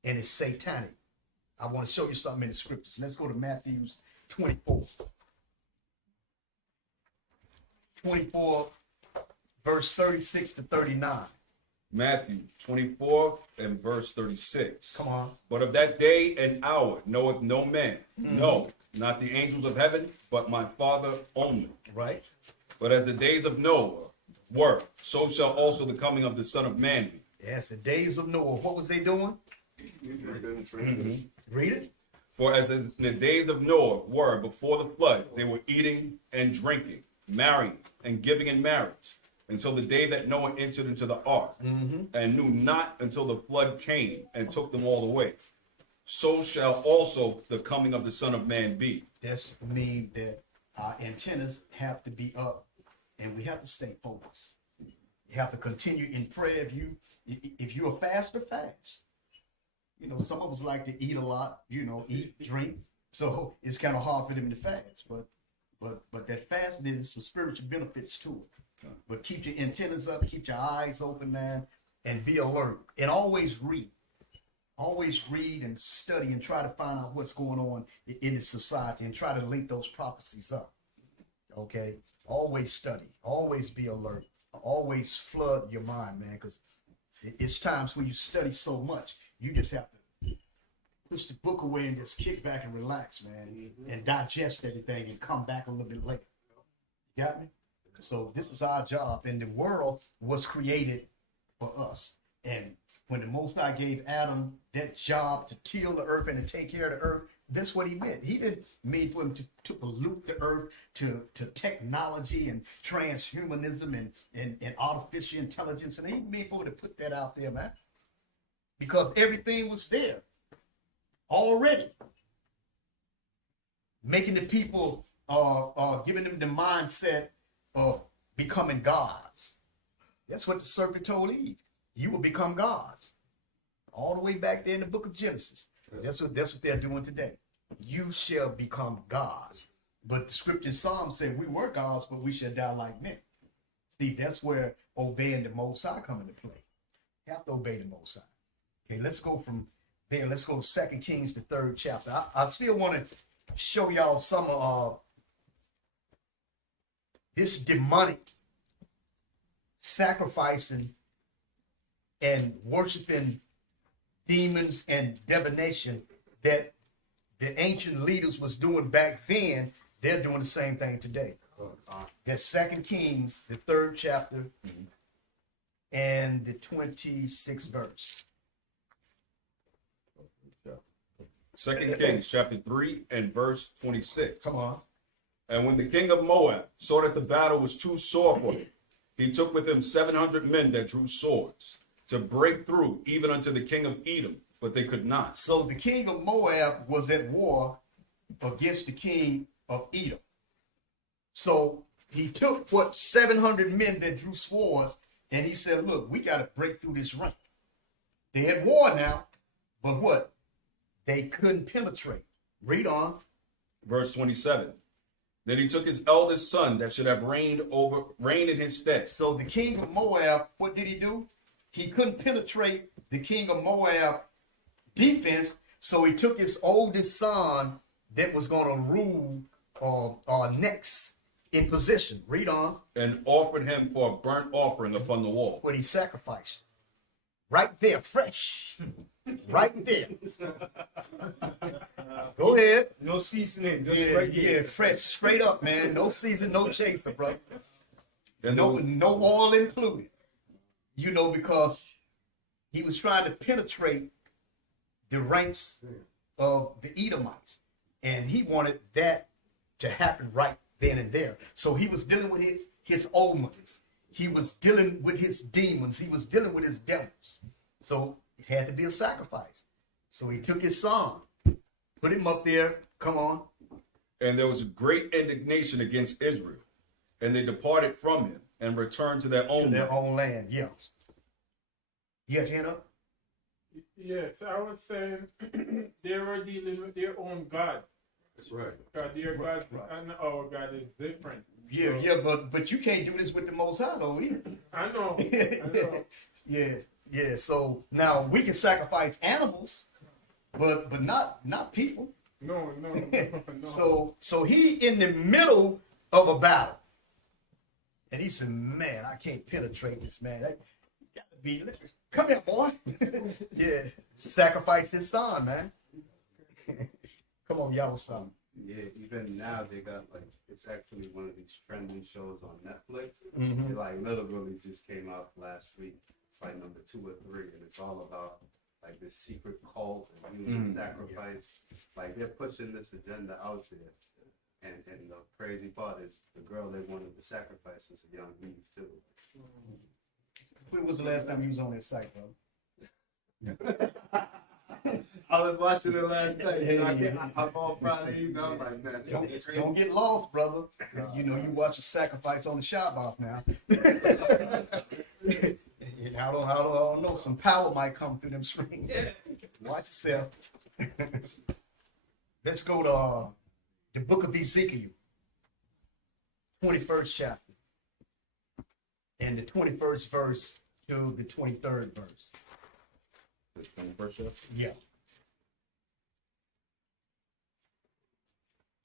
and it's satanic, I want to show you something in the scriptures. Let's go to Matthew 24. 24, verse 36 to 39. Matthew 24 and verse 36. Come on. But of that day and hour knoweth no man, no, not the angels of heaven, but my Father only. Right? But as the days of Noah were, so shall also the coming of the Son of Man be. Yes, the days of Noah. What was they doing? Read it. For as in the days of Noah were before the flood, they were eating and drinking, marrying and giving in marriage, until the day that Noah entered into the ark, and knew not until the flood came and took them all away. So shall also the coming of the Son of Man be. That's mean that our antennas have to be up and we have to stay focused. You have to continue in prayer. If you're a faster, fast. You know, some of us like to eat a lot, eat, drink. So it's kind of hard for them to fast. But that fasting is some spiritual benefits to it. But keep your antennas up, keep your eyes open, man, and be alert. And always read. Always read and study and try to find out what's going on in the society and try to link those prophecies up. Okay? Always study. Always be alert. Always flood your mind, man, because it's times when you study so much, you just have to push the book away and just kick back and relax, man, and digest everything and come back a little bit later. You got me? So this is our job, and the world was created for us. And when the Most High gave Adam that job to till the earth and to take care of the earth, that's what he meant. He didn't mean for him to pollute the earth to technology and transhumanism and artificial intelligence. And he didn't mean for him to put that out there, man. Because everything was there already. Making the people, giving them the mindset of becoming gods. That's what the serpent told Eve. You will become gods. All the way back there in the book of Genesis. That's what they're doing today. You shall become gods. But the scripture in Psalms said we were gods, but we shall die like men. See, that's where obeying the Most High come into play. You have to obey the Most High. Okay, let's go from there. Let's go to 2 Kings, the 3rd chapter. I still want to show y'all some of this demonic sacrificing and worshiping demons and divination that the ancient leaders was doing back then They're doing the same thing today. That's Second Kings, the 3rd chapter, and the 26th verse. 2 Kings chapter 3 and verse 26. Come on. And when the king of Moab saw that the battle was too sore for him, he took with him 700 men that drew swords to break through even unto the king of Edom, but they could not. So the king of Moab was at war against the king of Edom. So he took 700 men that drew swords, and he said, look, we got to break through this ring. They had war now, but what? They couldn't penetrate. Read on. Verse 27. Then he took his eldest son that should have reigned in his stead. So the king of Moab, what did he do? He couldn't penetrate the king of Moab defense, so he took his oldest son that was going to rule next in position. Read on. And offered him for a burnt offering upon the wall. What he sacrificed. Right there, fresh. Right there. Go ahead. No seasoning, just Yeah, right there. yeah, fresh, straight up, man. No season, no chaser, bro. And No oil included. You know, because he was trying to penetrate the ranks of the Edomites. And he wanted that to happen right then and there. So he was dealing with his omens. He was dealing with his demons. He was dealing with his devils. So it had to be a sacrifice. So he took his son, put him up there. Come on. And there was a great indignation against Israel. And they departed from him and returned to their own To their land. own land. Yeah. You have your hand up? Yes, I was saying they were dealing with their own God. Right. God, their God and our God is different. Yeah, So, yeah, but you can't do this with the Most High though either. I know. I know. Yes, yeah. So now we can sacrifice animals, but not people. No, no, no. So he in the middle of a battle, and he said, "Man, I can't penetrate this man. That gotta be. Come here, boy. Yeah, sacrifice his son, man. Come on, y'all, son. Yeah, even now they got like, it's actually one of these trending shows on Netflix. Mhm. It like literally just came out last week. It's like number 2 or 3, and it's all about like this secret cult and human sacrifice. Like they're pushing this agenda out there. And the crazy part is the girl they wanted to sacrifice was a young Eve too. When was the last time you was on that site, bro? I was watching it last night. You know, Yeah. I'm all proud of you. I'm like, man, Don't get lost, brother. You know, you watch a sacrifice on the Shabbath now. I don't know. Some power might come through them strings. Watch yourself. Let's go to the book of Ezekiel, 21st chapter, and the 21st verse to the 23rd verse. The 21st chapter, Yeah.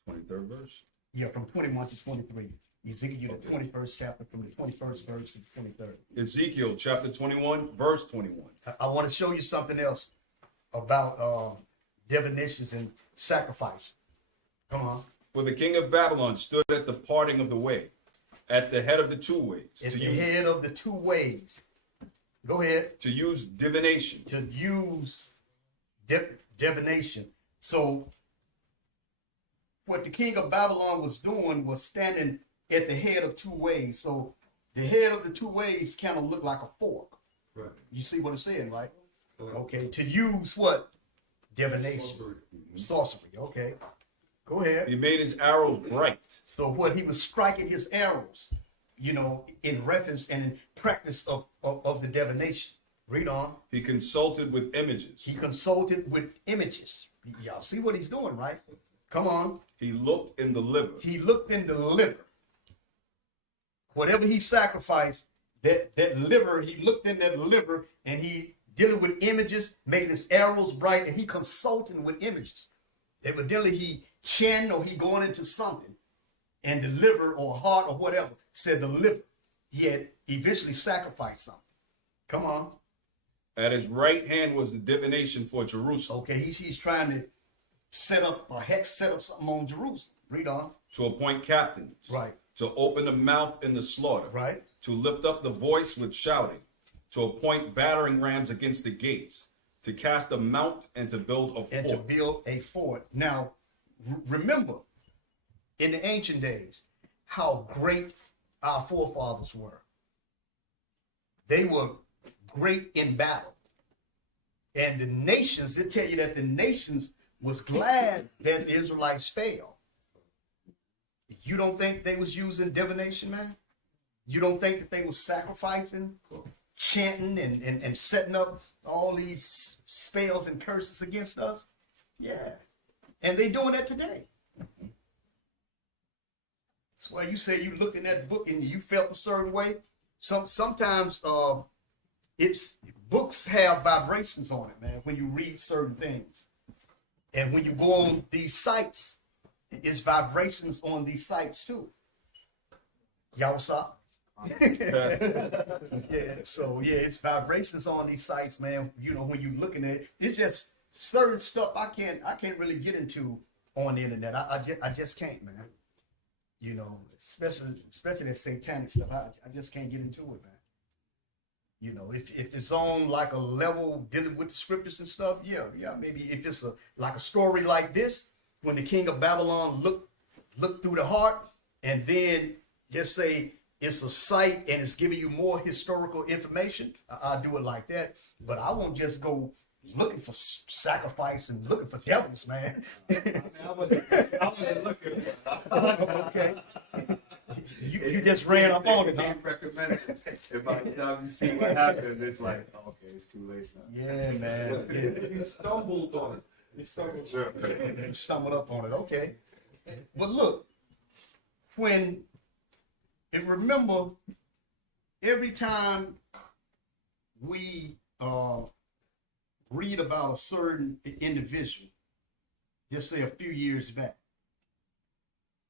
23rd verse. Yeah, from 21 to 23. Ezekiel, the 21st chapter, from the 21st verse to the 23rd. Ezekiel chapter 21, verse 21. I want to show you something else about divinations and sacrifice. Come on. For the king of Babylon stood at the parting of the way, at the head of the two ways, At to the use, head of the two ways. Go ahead. to use divination. To use divination. So what the king of Babylon was doing was standing at the head of two ways. So the head of the two ways kind of looked like a fork. Right. You see what it's saying, right? Okay. To use what? Divination. Sorcery. Okay. Go ahead. He made his arrows bright. So what he was striking his arrows, you know, in reference and in practice of the divination. Read on. He consulted with images. He consulted with images. Y'all see what he's doing, right? Come on. He looked in the liver. He looked in the liver. Whatever he sacrificed, that liver, he looked in that liver and he dealing with images, making his arrows bright, and he consulting with images. Evidently he chin or he going into something, and the liver or heart or whatever said the liver. He had eventually sacrificed something. Come on. At his right hand was the divination for Jerusalem. Okay, he's trying to set up something on Jerusalem. Read on. to appoint captains, Right. to open the mouth in the slaughter, Right. to lift up the voice with shouting, to appoint battering rams against the gates, to cast a mount and to build a And to fort. build a fort. Now, remember, in the ancient days, how great our forefathers were. They were great in battle. And the nations, they tell you that the nations was glad that the Israelites failed. You don't think they was using divination, man? You don't think that they was sacrificing, chanting, and setting up all these spells and curses against us? Yeah. And they doing that today. That's why you say you looked in that book and you felt a certain way. Sometimes it's books have vibrations on it, man, when you read certain things. And when you go on these sites, it's vibrations on these sites too. Y'all what's up? Yeah, so yeah, it's vibrations on these sites, man. You know, when you're looking at it, it's just certain stuff I can't really get into on the internet. I just can't, man. You know, especially that satanic stuff. I just can't get into it, man. You know, if it's on like a level dealing with the scriptures and stuff, yeah, maybe if it's like a story like this, when the king of Babylon looked through the heart, and then just say it's a site and it's giving you more historical information, I'll do it like that. But I won't just go looking for sacrifice and looking for devils, man. I wasn't looking. Okay. You just ran up on it, huh? Recommended. And by the time you see what happened, it's like, okay, it's too late now. Yeah, man. He stumbled on it. He stumbled. Yeah. Stumbled up on it. Okay. But look, and remember, every time we read about a certain individual, just say a few years back,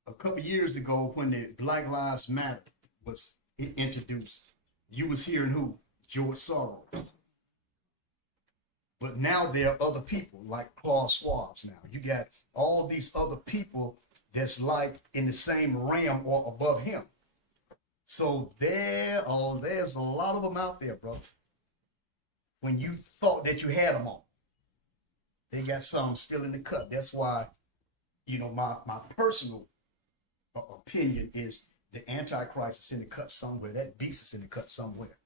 a couple years ago when the Black Lives Matter was introduced, you was hearing who? George Soros. But now there are other people like Klaus Schwab's now. You got all these other people that's like in the same realm or above him. So there's a lot of them out there, bro. When you thought that you had them all, they got some still in the cut. That's why, you know, my personal opinion is the Antichrist is in the cut somewhere. That beast is in the cut somewhere,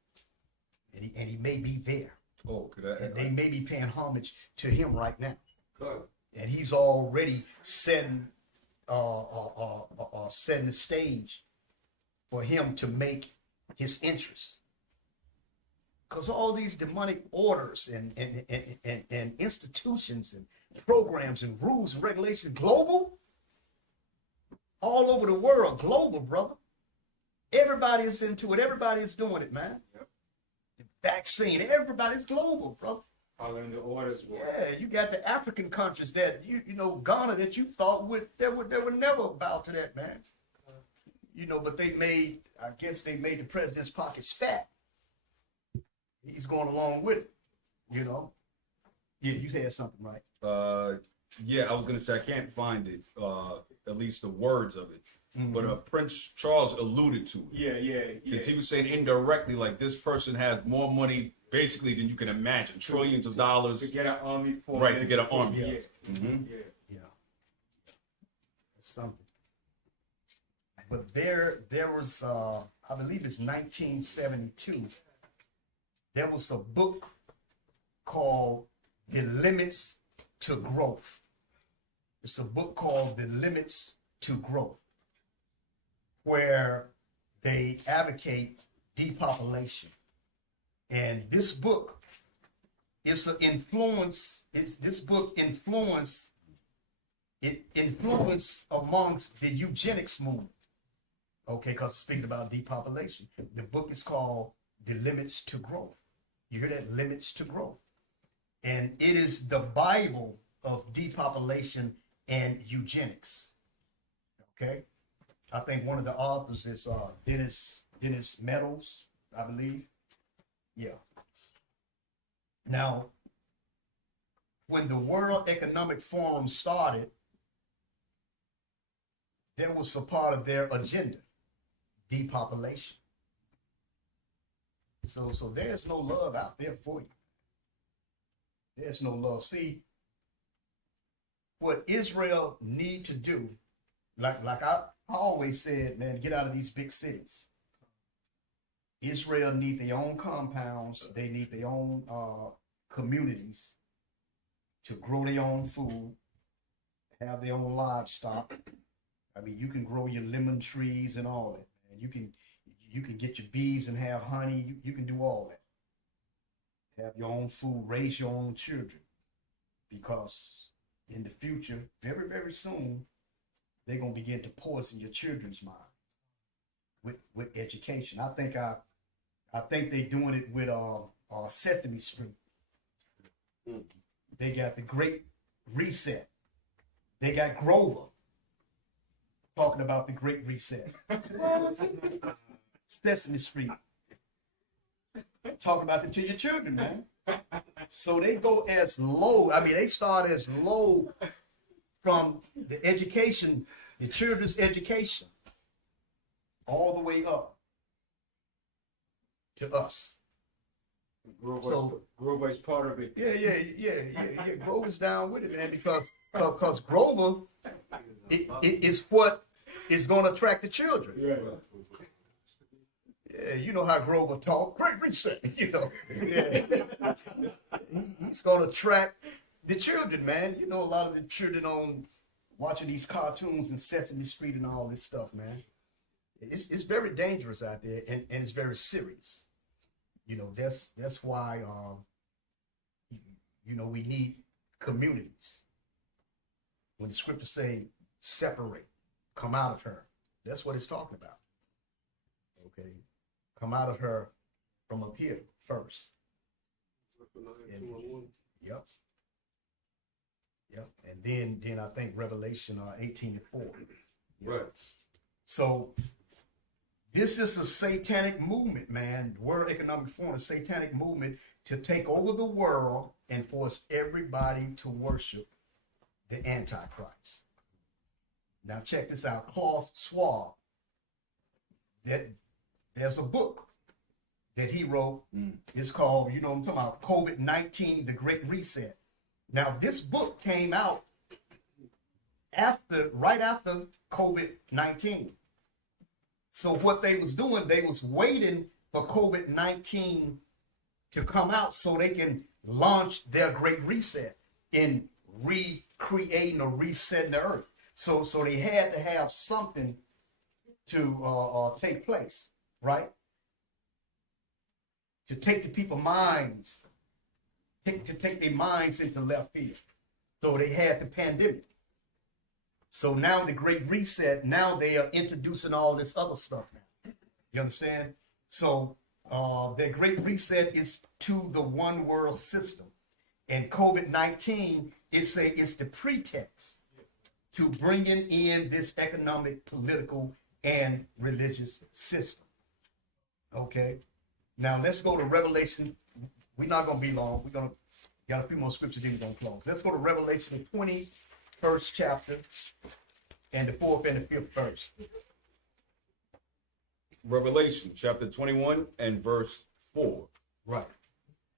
and he may be there. Oh, could And they may be paying homage to him right now, Good. and he's already setting setting the stage for him to make his interests. Because all these demonic orders and institutions and programs and rules and regulations, global, all over the world, global, brother. Everybody is into it. Everybody is doing it, man. Yep. The vaccine, everybody's global, brother. Following the orders. Yeah, you got the African countries that you know Ghana that you thought they would never bow to that, man. You know, but I guess they made the president's pockets fat. He's going along with it, you know. Yeah, you said something, right? Yeah, I was gonna say I can't find it, at least the words of it. Mm-hmm. But Prince Charles alluded to it. Yeah. Because he was saying indirectly, like, this person has more money basically than you can imagine, trillions of dollars. To get an army for Right, to get an army. Yeah. Mhm. Yeah. Yeah, that's something. But there was, I believe it's 1972. There was a book called The Limits to Growth. It's a book called The Limits to Growth, where they advocate depopulation. And this book is an influence. This book influenced amongst the eugenics movement. Okay, because speaking about depopulation, the book is called The Limits to Growth. You hear that? Limits to Growth. And it is the Bible of depopulation and eugenics. Okay? I think one of the authors is Dennis Meadows, I believe. Yeah. Now, when the World Economic Forum started, That was a part of their agenda, depopulation. So there's no love out there for you. There's no love. See, what Israel need to do, like I always said, man, get out of these big cities. Israel need their own compounds. They need their own communities to grow their own food, have their own livestock. I mean, you can grow your lemon trees and all that. And you can get your bees and have honey. You can do all that. Have your own food, raise your own children. Because in the future, very, very soon, they're going to begin to poison your children's mind with education. I think they're doing it with Sesame Street. They got the Great Reset. They got Grover talking about the Great Reset. Sesame Street. Talking about it to your children, man. So they go as low, I mean, they start as low from the education, the children's education, all the way up to us. Grover's part of it. Yeah. Grover's down with it, man, because Grover is what is going to attract the children. Yeah. Yeah, you know how Grover talk. Great reset, you know. Yeah. He's going to attract the children, man. You know, a lot of the children on watching these cartoons and Sesame Street and all this stuff, man. It's very dangerous out there, and it's very serious. You know, that's why, you know, we need communities. When the scriptures say separate, come out of her, that's what it's talking about. Okay, come out of her from up here first. Yep. And then I think Revelation 18:4. Right. So this is a satanic movement, man. World Economic Forum, a satanic movement to take over the world and force everybody to worship the Antichrist. Now check this out. Klaus Schwab, there's a book that he wrote. It's called, you know what I'm talking about, COVID-19, The Great Reset. Now this book came out right after COVID-19. So what they was doing, they was waiting for COVID-19 to come out so they can launch their Great Reset in recreating or resetting the earth. So they had to have something to take place, right? To take the people's minds, to take their minds into left field. So they had the pandemic. So now the Great Reset, now they are introducing all this other stuff now. You understand? So the Great Reset is to the one world system. And COVID-19, it's the pretext to bringing in this economic, political, and religious system. Okay? Now let's go to Revelation. We're not going to be long. We're going to got a few more scriptures, then we're going to close. Let's go to Revelation, the 21st chapter, and the 4th and the 5th verse. Revelation chapter 21 and verse 4. Right.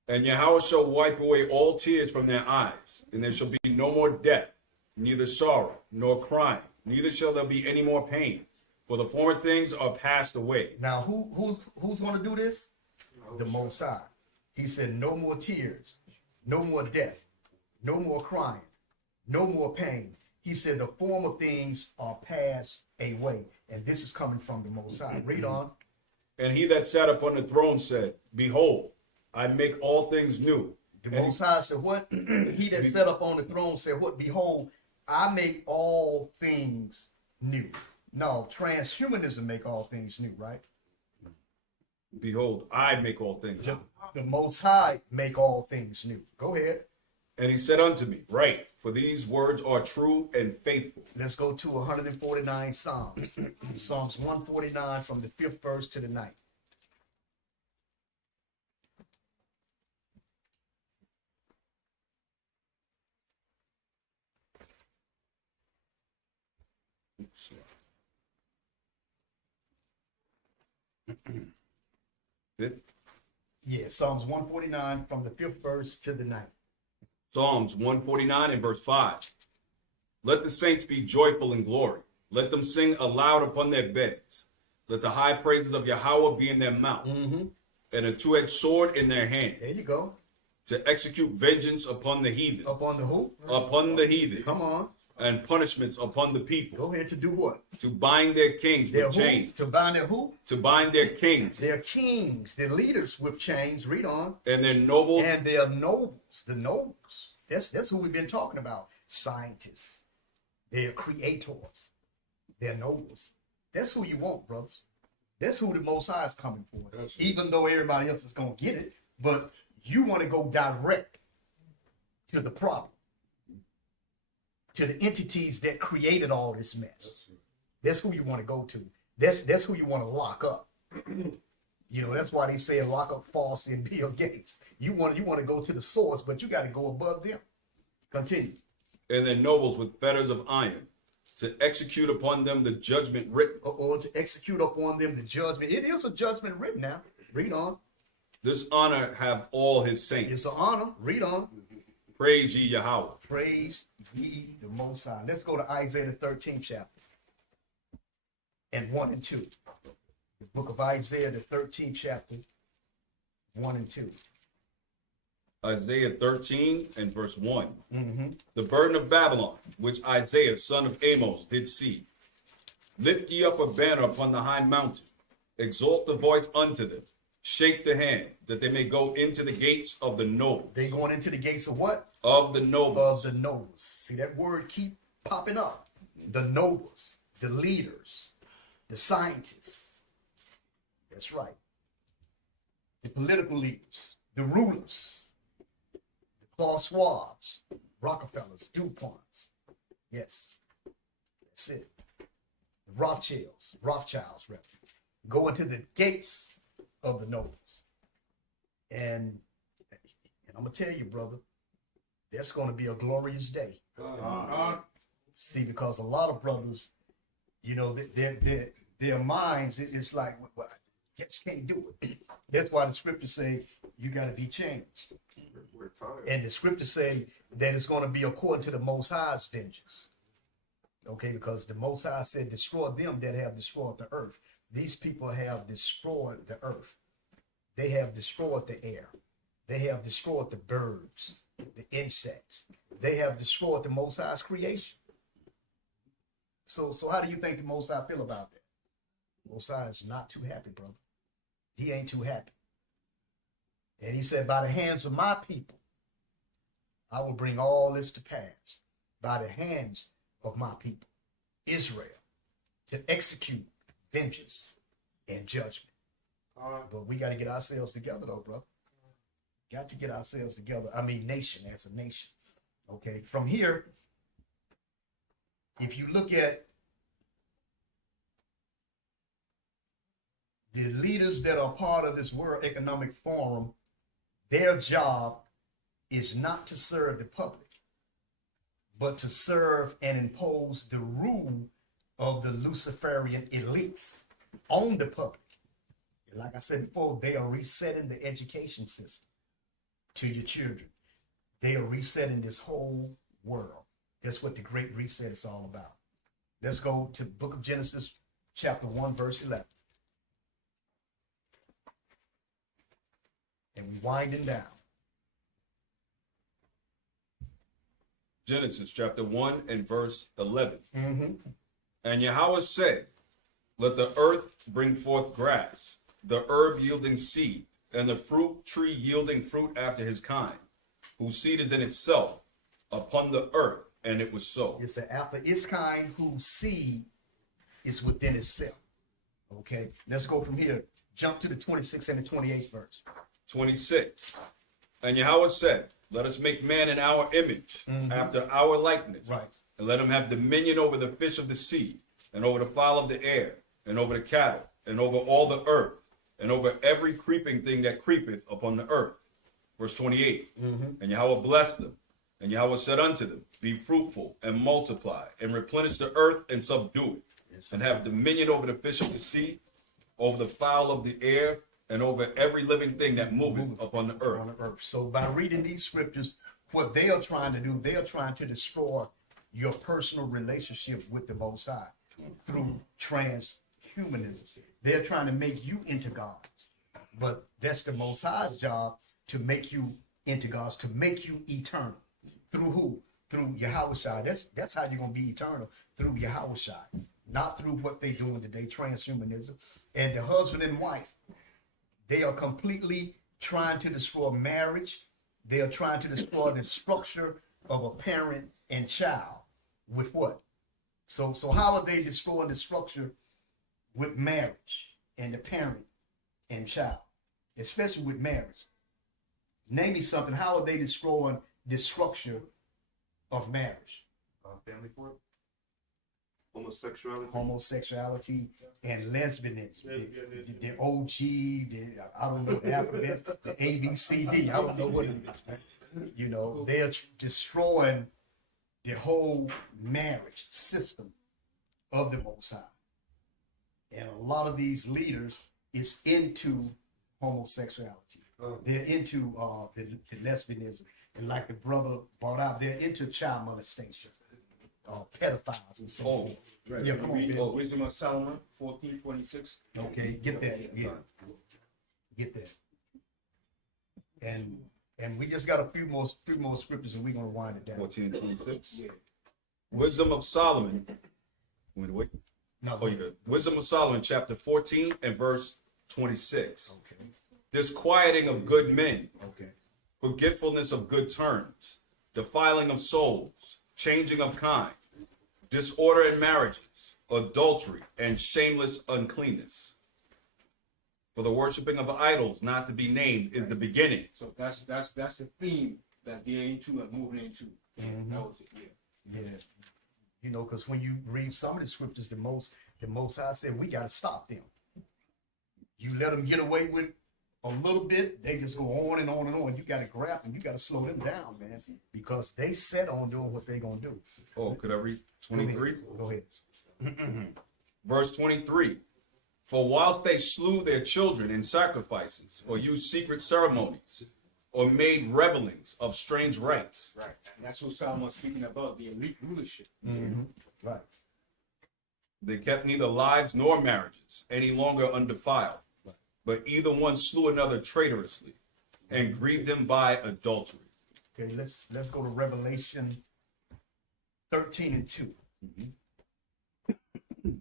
And Yahweh shall wipe away all tears from their eyes, and there shall be no more death, neither sorrow, nor crying, neither shall there be any more pain, for the former things are passed away. Now, who's going to do this? The Most High. He said, no more tears, no more death, no more crying, no more pain. He said, the former things are passed away. And this is coming from the Most High. Read on. And he that sat upon the throne said, Behold, I make all things new. The Most High said, what? He that sat up on the throne said, what? Behold, I make all things new. No, transhumanism make all things new, right? Behold, I make all things new. The Most High make all things new. Go ahead. And he said unto me, Write, for these words are true and faithful. Let's go to 149 Psalms. Psalms 149 from the 5th verse to the 9th. Fifth? Yeah, Psalms 149 from the 5th verse to the 9th. Psalms 149 and verse 5. Let the saints be joyful in glory. Let them sing aloud upon their beds. Let the high praises of Yahweh be in their mouth, and a two-edged sword in their hand, There you go. to execute vengeance upon the heathen. Upon the who? Upon the heathen. Come on. And punishments upon the people. Go ahead to do what? To bind their kings Their with who? chains. To bind their who? To bind their kings. Their kings, their leaders with chains. Read on. And their nobles. And their nobles. The nobles. That's who we've been talking about. Scientists. They're creators. They're nobles. That's who you want, brothers. That's who the Most High is coming for. Even though everybody else is going to get it. But you want to go direct to the problem. To the entities that created all this mess. That's who you want to go to. That's who you want to lock up. You know, that's why they say lock up Fawcett and Bill Gates. You want to go to the source, but you got to go above them. Continue. And their nobles with fetters of iron, to execute upon them the judgment written. Or to execute upon them the judgment. It is a judgment written now. Read on. This honor have all his saints. It's an honor. Read on. Praise ye Yahweh. Praise ye the Most High. Let's go to Isaiah the 13th chapter. And 1 and 2. The book of Isaiah the 13th chapter. 1 and 2. Isaiah 13 and verse 1. The burden of Babylon, which Isaiah son of Amos did see. Lift ye up a banner upon the high mountain. Exalt the voice unto them. Shake the hand, that they may go into the gates of the noble. They going into the gates of what? Of the nobles. Of the nobles. See, that word keep popping up. The nobles, the leaders, the scientists. That's right. The political leaders, the rulers, the Klaus Schwabs, Rockefellers, DuPonts. Yes, that's it. The Rothschilds, rather. Go into the gates of the nobles. And I'm going to tell you, brother, that's going to be a glorious day. See, because a lot of brothers, you know, their minds, it's like, well, I guess you can't do it. That's why the scriptures say you got to be changed. We're tired. And the scriptures say that it's going to be according to the Most High's vengeance. Okay, because the Most High said, destroy them that have destroyed the earth. These people have destroyed the earth. They have destroyed the air. They have destroyed the birds, the insects. They have destroyed the Most High's creation. So how do you think the Most High feel about that? The Most High is not too happy, brother. He ain't too happy. And he said, by the hands of my people, I will bring all this to pass. By the hands of my people, Israel, to execute vengeance and judgment. But we got to get ourselves together, though, brother. Got to get ourselves together. I mean, nation as a nation. Okay, from here, if you look at the leaders that are part of this World Economic Forum, their job is not to serve the public, but to serve and impose the rule of the Luciferian elites on the public. And like I said before, they are resetting the education system to your children. They are resetting this whole world. That's what the Great Reset is all about. Let's go to the book of Genesis, chapter 1, verse 11. And we winding down. Genesis chapter 1 and verse 11. And Yahweh said, let the earth bring forth grass, the herb yielding seed, and the fruit tree yielding fruit after his kind, whose seed is in itself upon the earth. And it was so. It's after its kind whose seed is within itself. Okay, let's go from here. Jump to the 26th and the 28th verse. 26. And Yahweh said, let us make man in our image, after our likeness. Right. And let him have dominion over the fish of the sea, and over the fowl of the air, and over the cattle, and over all the earth, and over every creeping thing that creepeth upon the earth. Verse 28. And Yahweh blessed them. And Yahweh said unto them, be fruitful and multiply, and replenish the earth and subdue it, and have dominion over the fish of the sea, over the fowl of the air, and over every living thing that moveth upon the earth. On the earth. So by reading these scriptures, what they are trying to do, they are trying to destroy your personal relationship with the Most High through transhumanism. They're trying to make you into gods, but that's the Most High's job, to make you into gods, to make you eternal. Through who? Through Yahweh. That's how you're gonna be eternal, through Yahweh, not through what they doing today, transhumanism. And the husband and wife, they are completely trying to destroy marriage. They are trying to destroy the structure of a parent and child. With what? So how are they destroying the structure with marriage and the parent and child, especially with marriage? Name me something. How are they destroying the structure of marriage? Family court. Homosexuality. And lesbianism. The OG, I don't know, the alphabet, the ABCD. I don't know what it is, man. You know, they're destroying the whole marriage system of the Most High. And a lot of these leaders is into homosexuality. They're into the lesbianism. And like the brother brought out, they're into child molestation, pedophiles and so on. Right. Yeah, come on, Read Bill. Wisdom of Solomon 14:26. Okay, get that. Yeah. Get that. And we just got a few more scriptures, and we're gonna wind it down. 14 and 26. Yeah. Wisdom of Solomon. Wait. No, Oh, you good. Wisdom of Solomon, chapter 14 and verse 26. Okay. Disquieting of good men, Okay. forgetfulness of good turns, defiling of souls, changing of kind, disorder in marriages, adultery, and shameless uncleanness. For the worshiping of idols not to be named is the beginning. So that's the theme that they're into and moving into. Mhm. That was it. Yeah. Yeah. You know, because when you read some of the scriptures, the most High said we gotta stop them. You let them get away with a little bit, they just go on and on and on. You gotta grab them, you gotta slow them down, man, because they set on doing what they're gonna do. Oh, could I read 23? Go ahead. Verse 23. For whilst they slew their children in sacrifices, or used secret ceremonies, or made revelings of strange rites, Right. And that's what Solomon's speaking about, the elite rulership. Mm-hmm. Right. they kept neither lives nor marriages any longer undefiled, but either one slew another traitorously and grieved him by adultery. Okay, let's go to Revelation 13 and 2.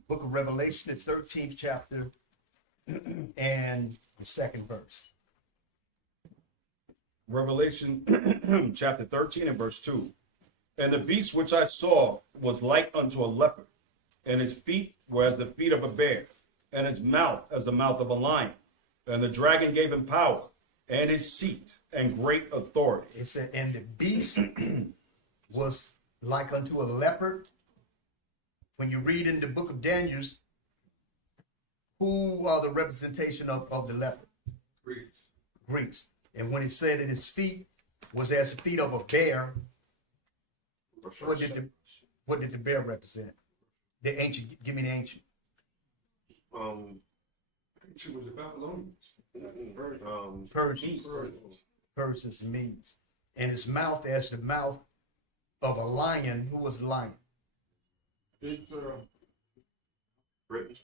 Book of Revelation, the 13th chapter and the second verse. Revelation chapter 13 and verse 2. And the beast which I saw was like unto a leopard, and his feet were as the feet of a bear, and his mouth as the mouth of a lion. And the dragon gave him power, and his seat, and great authority. It said, and the beast was like unto a leopard. When you read in the book of Daniel, who are the representation of the leopard? Greeks. Greeks. And when it said that his feet was as the feet of a bear, what did the bear represent? The ancient, give me the ancient. Ancient was the Babylonians. Persians. Persians and Medes. And his mouth as the mouth of a lion. Who was the lion? It's Britain.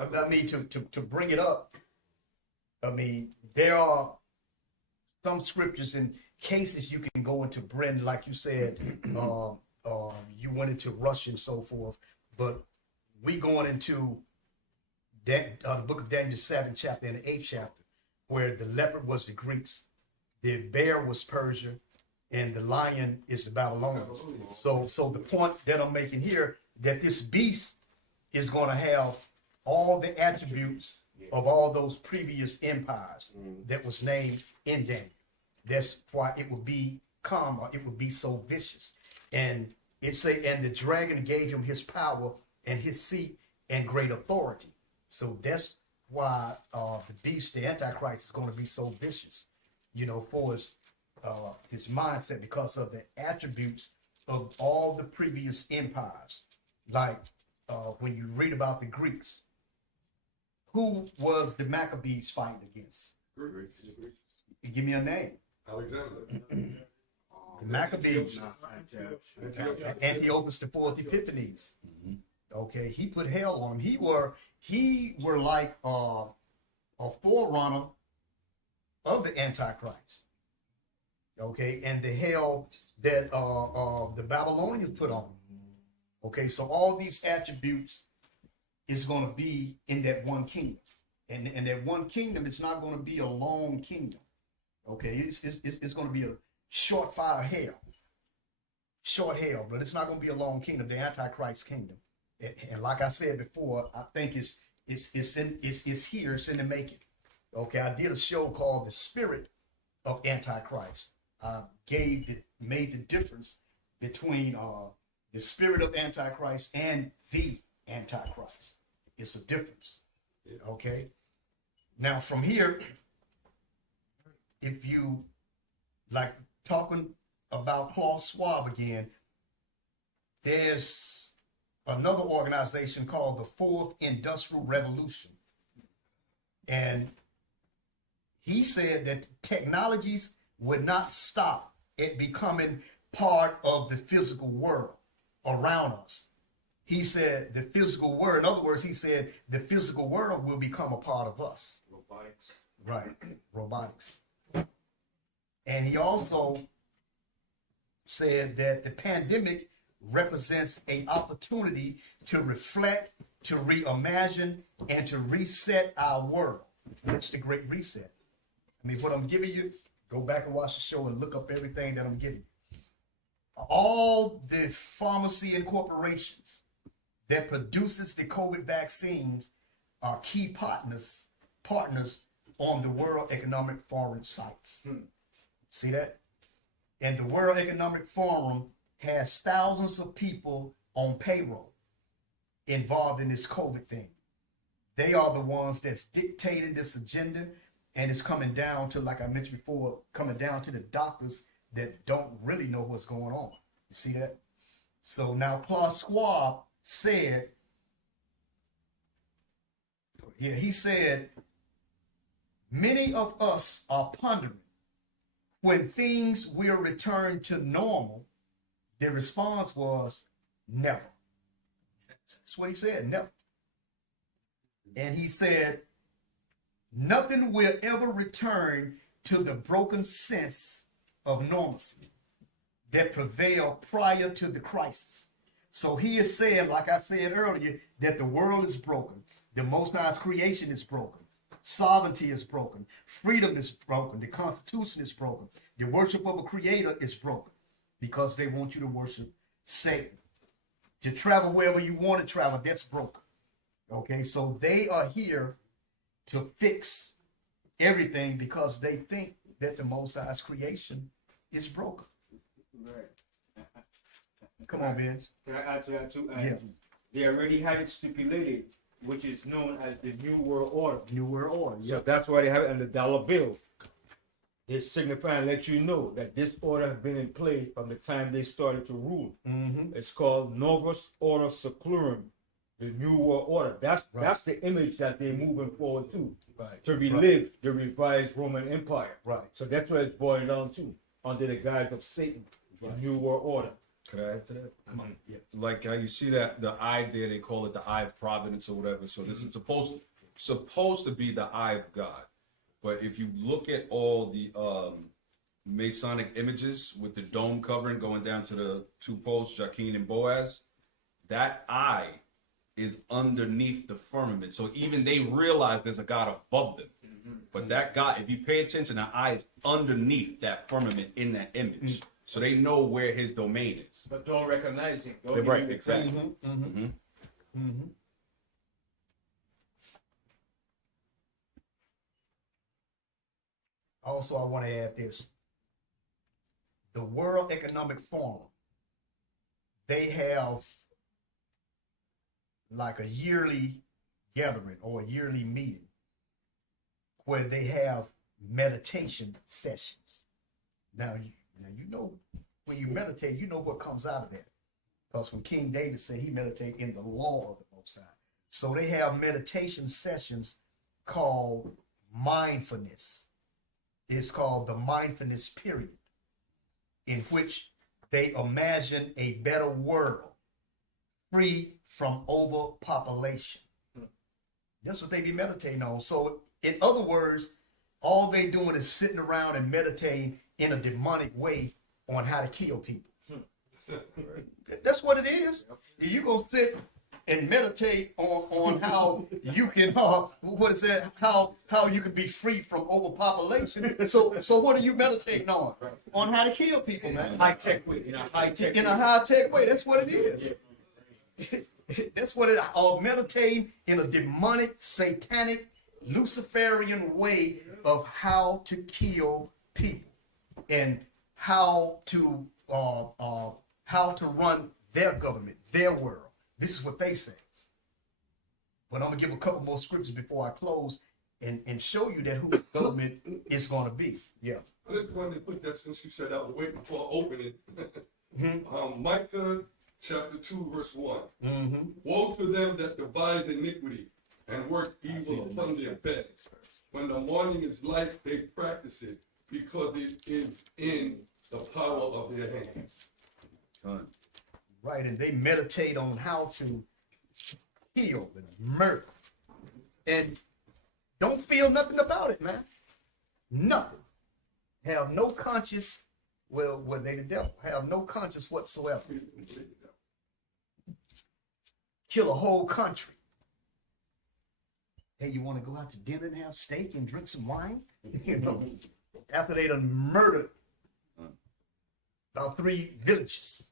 I mean, to bring it up, I mean, there are some scriptures and cases you can go into, Brendan, like you said, you went into Russia and so forth, but we going into the book of Daniel 7th chapter and the 8th chapter, where the leopard was the Greeks, the bear was Persia, and the lion is the Babylonians. So the point that I'm making here, that this beast is going to have all the attributes of all those previous empires that was named in Daniel. That's why it would be calm, or it would be so vicious. And it say, and the dragon gave him his power and his seat and great authority. So that's why the beast, the Antichrist, is going to be so vicious, for his mindset, because of the attributes of all the previous empires. Like when you read about the Greeks, who was the Maccabees fighting against? Give me a name. Alexander. The Maccabees. Antiochus. Antiochus the fourth Epiphanes. Okay, he put hell on him. He were like a forerunner of the Antichrist. Okay, and the hell that the Babylonians put on him. Okay, so all these attributes is going to be in that one kingdom, and that one kingdom is not going to be a long kingdom. Okay, it's going to be a short fire hell, but it's not going to be a long kingdom. The Antichrist kingdom, and like I said before, I think it's here. It's in the making. Okay, I did a show called "The Spirit of Antichrist." I made the difference between the spirit of Antichrist and the Antichrist. It's a difference. Okay. Now from here, if you like talking about Klaus Schwab again, there's another organization called the Fourth Industrial Revolution. And he said that technologies would not stop it becoming part of the physical world around us. He said the physical world, in other words, he said the physical world will become a part of us. Robotics. Right, robotics. And he also said that the pandemic represents an opportunity to reflect, to reimagine, and to reset our world. That's the Great Reset. I mean, what I'm giving you, go back and watch the show and look up everything that I'm giving you. All the pharmacy and corporations that produces the COVID vaccines are key partners on the World Economic Forum sites. See that? And the World Economic Forum has thousands of people on payroll involved in this COVID thing. They are the ones that's dictating this agenda, and it's coming down to, like I mentioned before, coming down to the doctors that don't really know what's going on. You see that? So now Klaus Schwab said, he said, many of us are pondering when things will return to normal. The response was never. That's what he said, never. And he said, nothing will ever return to the broken sense of normalcy that prevailed prior to the crisis. So he is saying, like I said earlier, that the world is broken. The Most High's creation is broken. Sovereignty is broken. Freedom is broken. The Constitution is broken. The worship of a creator is broken because they want you to worship Satan. To travel wherever you want to travel, that's broken. Okay, so they are here to fix everything because they think that the Most High's creation is broken. Right. Come on, Vince. Can I add to that too? Yeah. They already had it stipulated, which is known as the New World Order. New World Order. So that's why they have it on the dollar bill. They signify and let you know that this order has been in play from the time they started to rule. Mm-hmm. It's called Novus Order Seclorum, the New World Order. That's the image that they're moving forward to. Right. To relive the revised Roman Empire. Right. So that's what it's boiled down to, under the guise of Satan, the New World Order. Could I add to that? Come on. Yeah. Like how you see that the eye there, they call it the eye of providence or whatever. So this is supposed to be the eye of God. But if you look at all the Masonic images with the dome covering going down to the two posts, Jachin and Boaz, that eye is underneath the firmament. So even they realize there's a God above them. But that God, if you pay attention, that eye is underneath that firmament in that image. So they know where his domain is. But don't recognize him. Don't Right, give him exactly. Also, I want to add this. The World Economic Forum, they have like a yearly gathering or a yearly meeting where they have meditation sessions. Now you know, when you meditate, you know what comes out of that. Because when King David said he meditated in the law of the Most High. So they have meditation sessions called mindfulness. It's called the mindfulness period, in which they imagine a better world free from overpopulation. That's what they be meditating on. So in other words, all they doing is sitting around and meditating in a demonic way on how to kill people. That's what it is. You go sit and meditate on how you can what is that? How you can be free from overpopulation. So what are you meditating on? On how to kill people, man. High tech way, in a high tech. In a high tech way. That's what it is. That's what it is. Meditating in a demonic, satanic, Luciferian way of how to kill people and how to run their government, their world. This is what they say. But I'm gonna give a couple more scriptures before I close and show you that who the government is gonna be. Yeah. I just wanted to put that, since you said out of the way before opening. Micah chapter 2, verse 1. Woe to them that devise iniquity and work evil upon their bed. When the morning is light, they practice it, because it is in the power of their hand. Right, and they meditate on how to kill and murder. And don't feel nothing about it, man. Nothing. Have no conscience. Well, they the devil. Have no conscience whatsoever. Kill a whole country. Hey, you want to go out to dinner and have steak and drink some wine? You know, after they done murdered about 3 villages.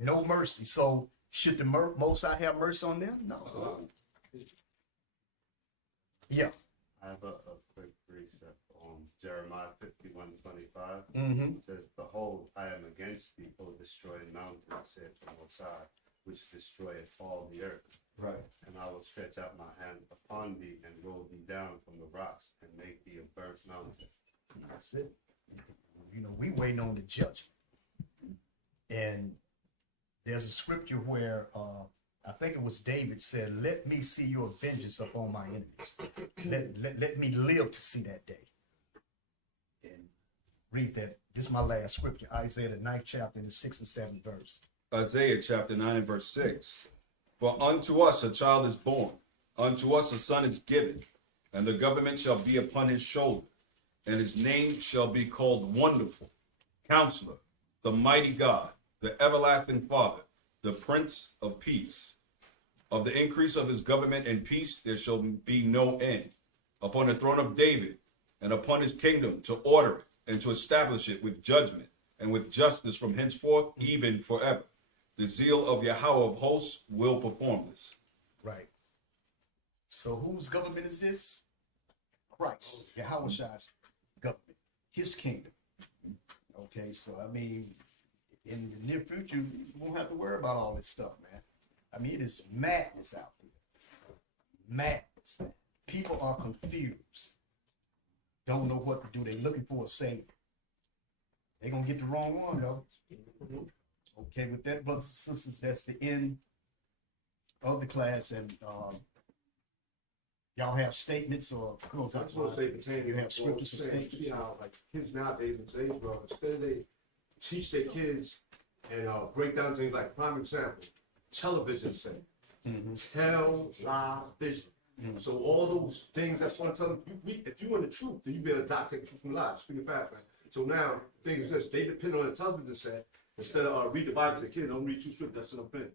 No mercy. So should the Most High have mercy on them? No. Yeah. I have a quick precept on Jeremiah 51:25. It says, "Behold, I am against thee, O destroying mountain, saith the Most High, which destroyeth all the earth. Right. And I will stretch out my hand upon thee and roll thee down from the rocks and make thee a burnt mountain." That's it. You know, we waiting on the judgment. And there's a scripture where I think it was David said, "Let me see your vengeance upon my enemies. Let me live to see that day." And read that. This is my last scripture, Isaiah the 9th chapter, in the 6th and 7th verse. Isaiah chapter 9 and verse 6. For unto us a child is born, unto us a son is given, and the government shall be upon his shoulder, and his name shall be called Wonderful, Counselor, the Mighty God, the Everlasting Father, the Prince of Peace. Of the increase of his government and peace there shall be no end, upon the throne of David, and upon his kingdom, to order it, and to establish it with judgment, and with justice from henceforth, even forever. The zeal of Yahweh of hosts will perform this. Right. So whose government is this? Christ, Yahweh's government, his kingdom. Okay, so I mean, in the near future, you won't have to worry about all this stuff, man. I mean, it is madness out there. Madness. People are confused. Don't know what to do. They're looking for a savior. They're going to get the wrong one, though. Okay, with that, brothers and sisters, that's the end of the class. And y'all have statements or close I out? just want to say, pertaining You to have scriptures and statements? you know, like kids nowadays in today's world, instead of they teach their kids and break down things like, prime example, television set. Television. So all those things that's one tell them, if you want the truth, then you better take the truth from lies. Speaking fast, man. So now, things is this, they depend on a television set. Instead of read the Bible to the kids, don't read too swift, that's what I'm saying.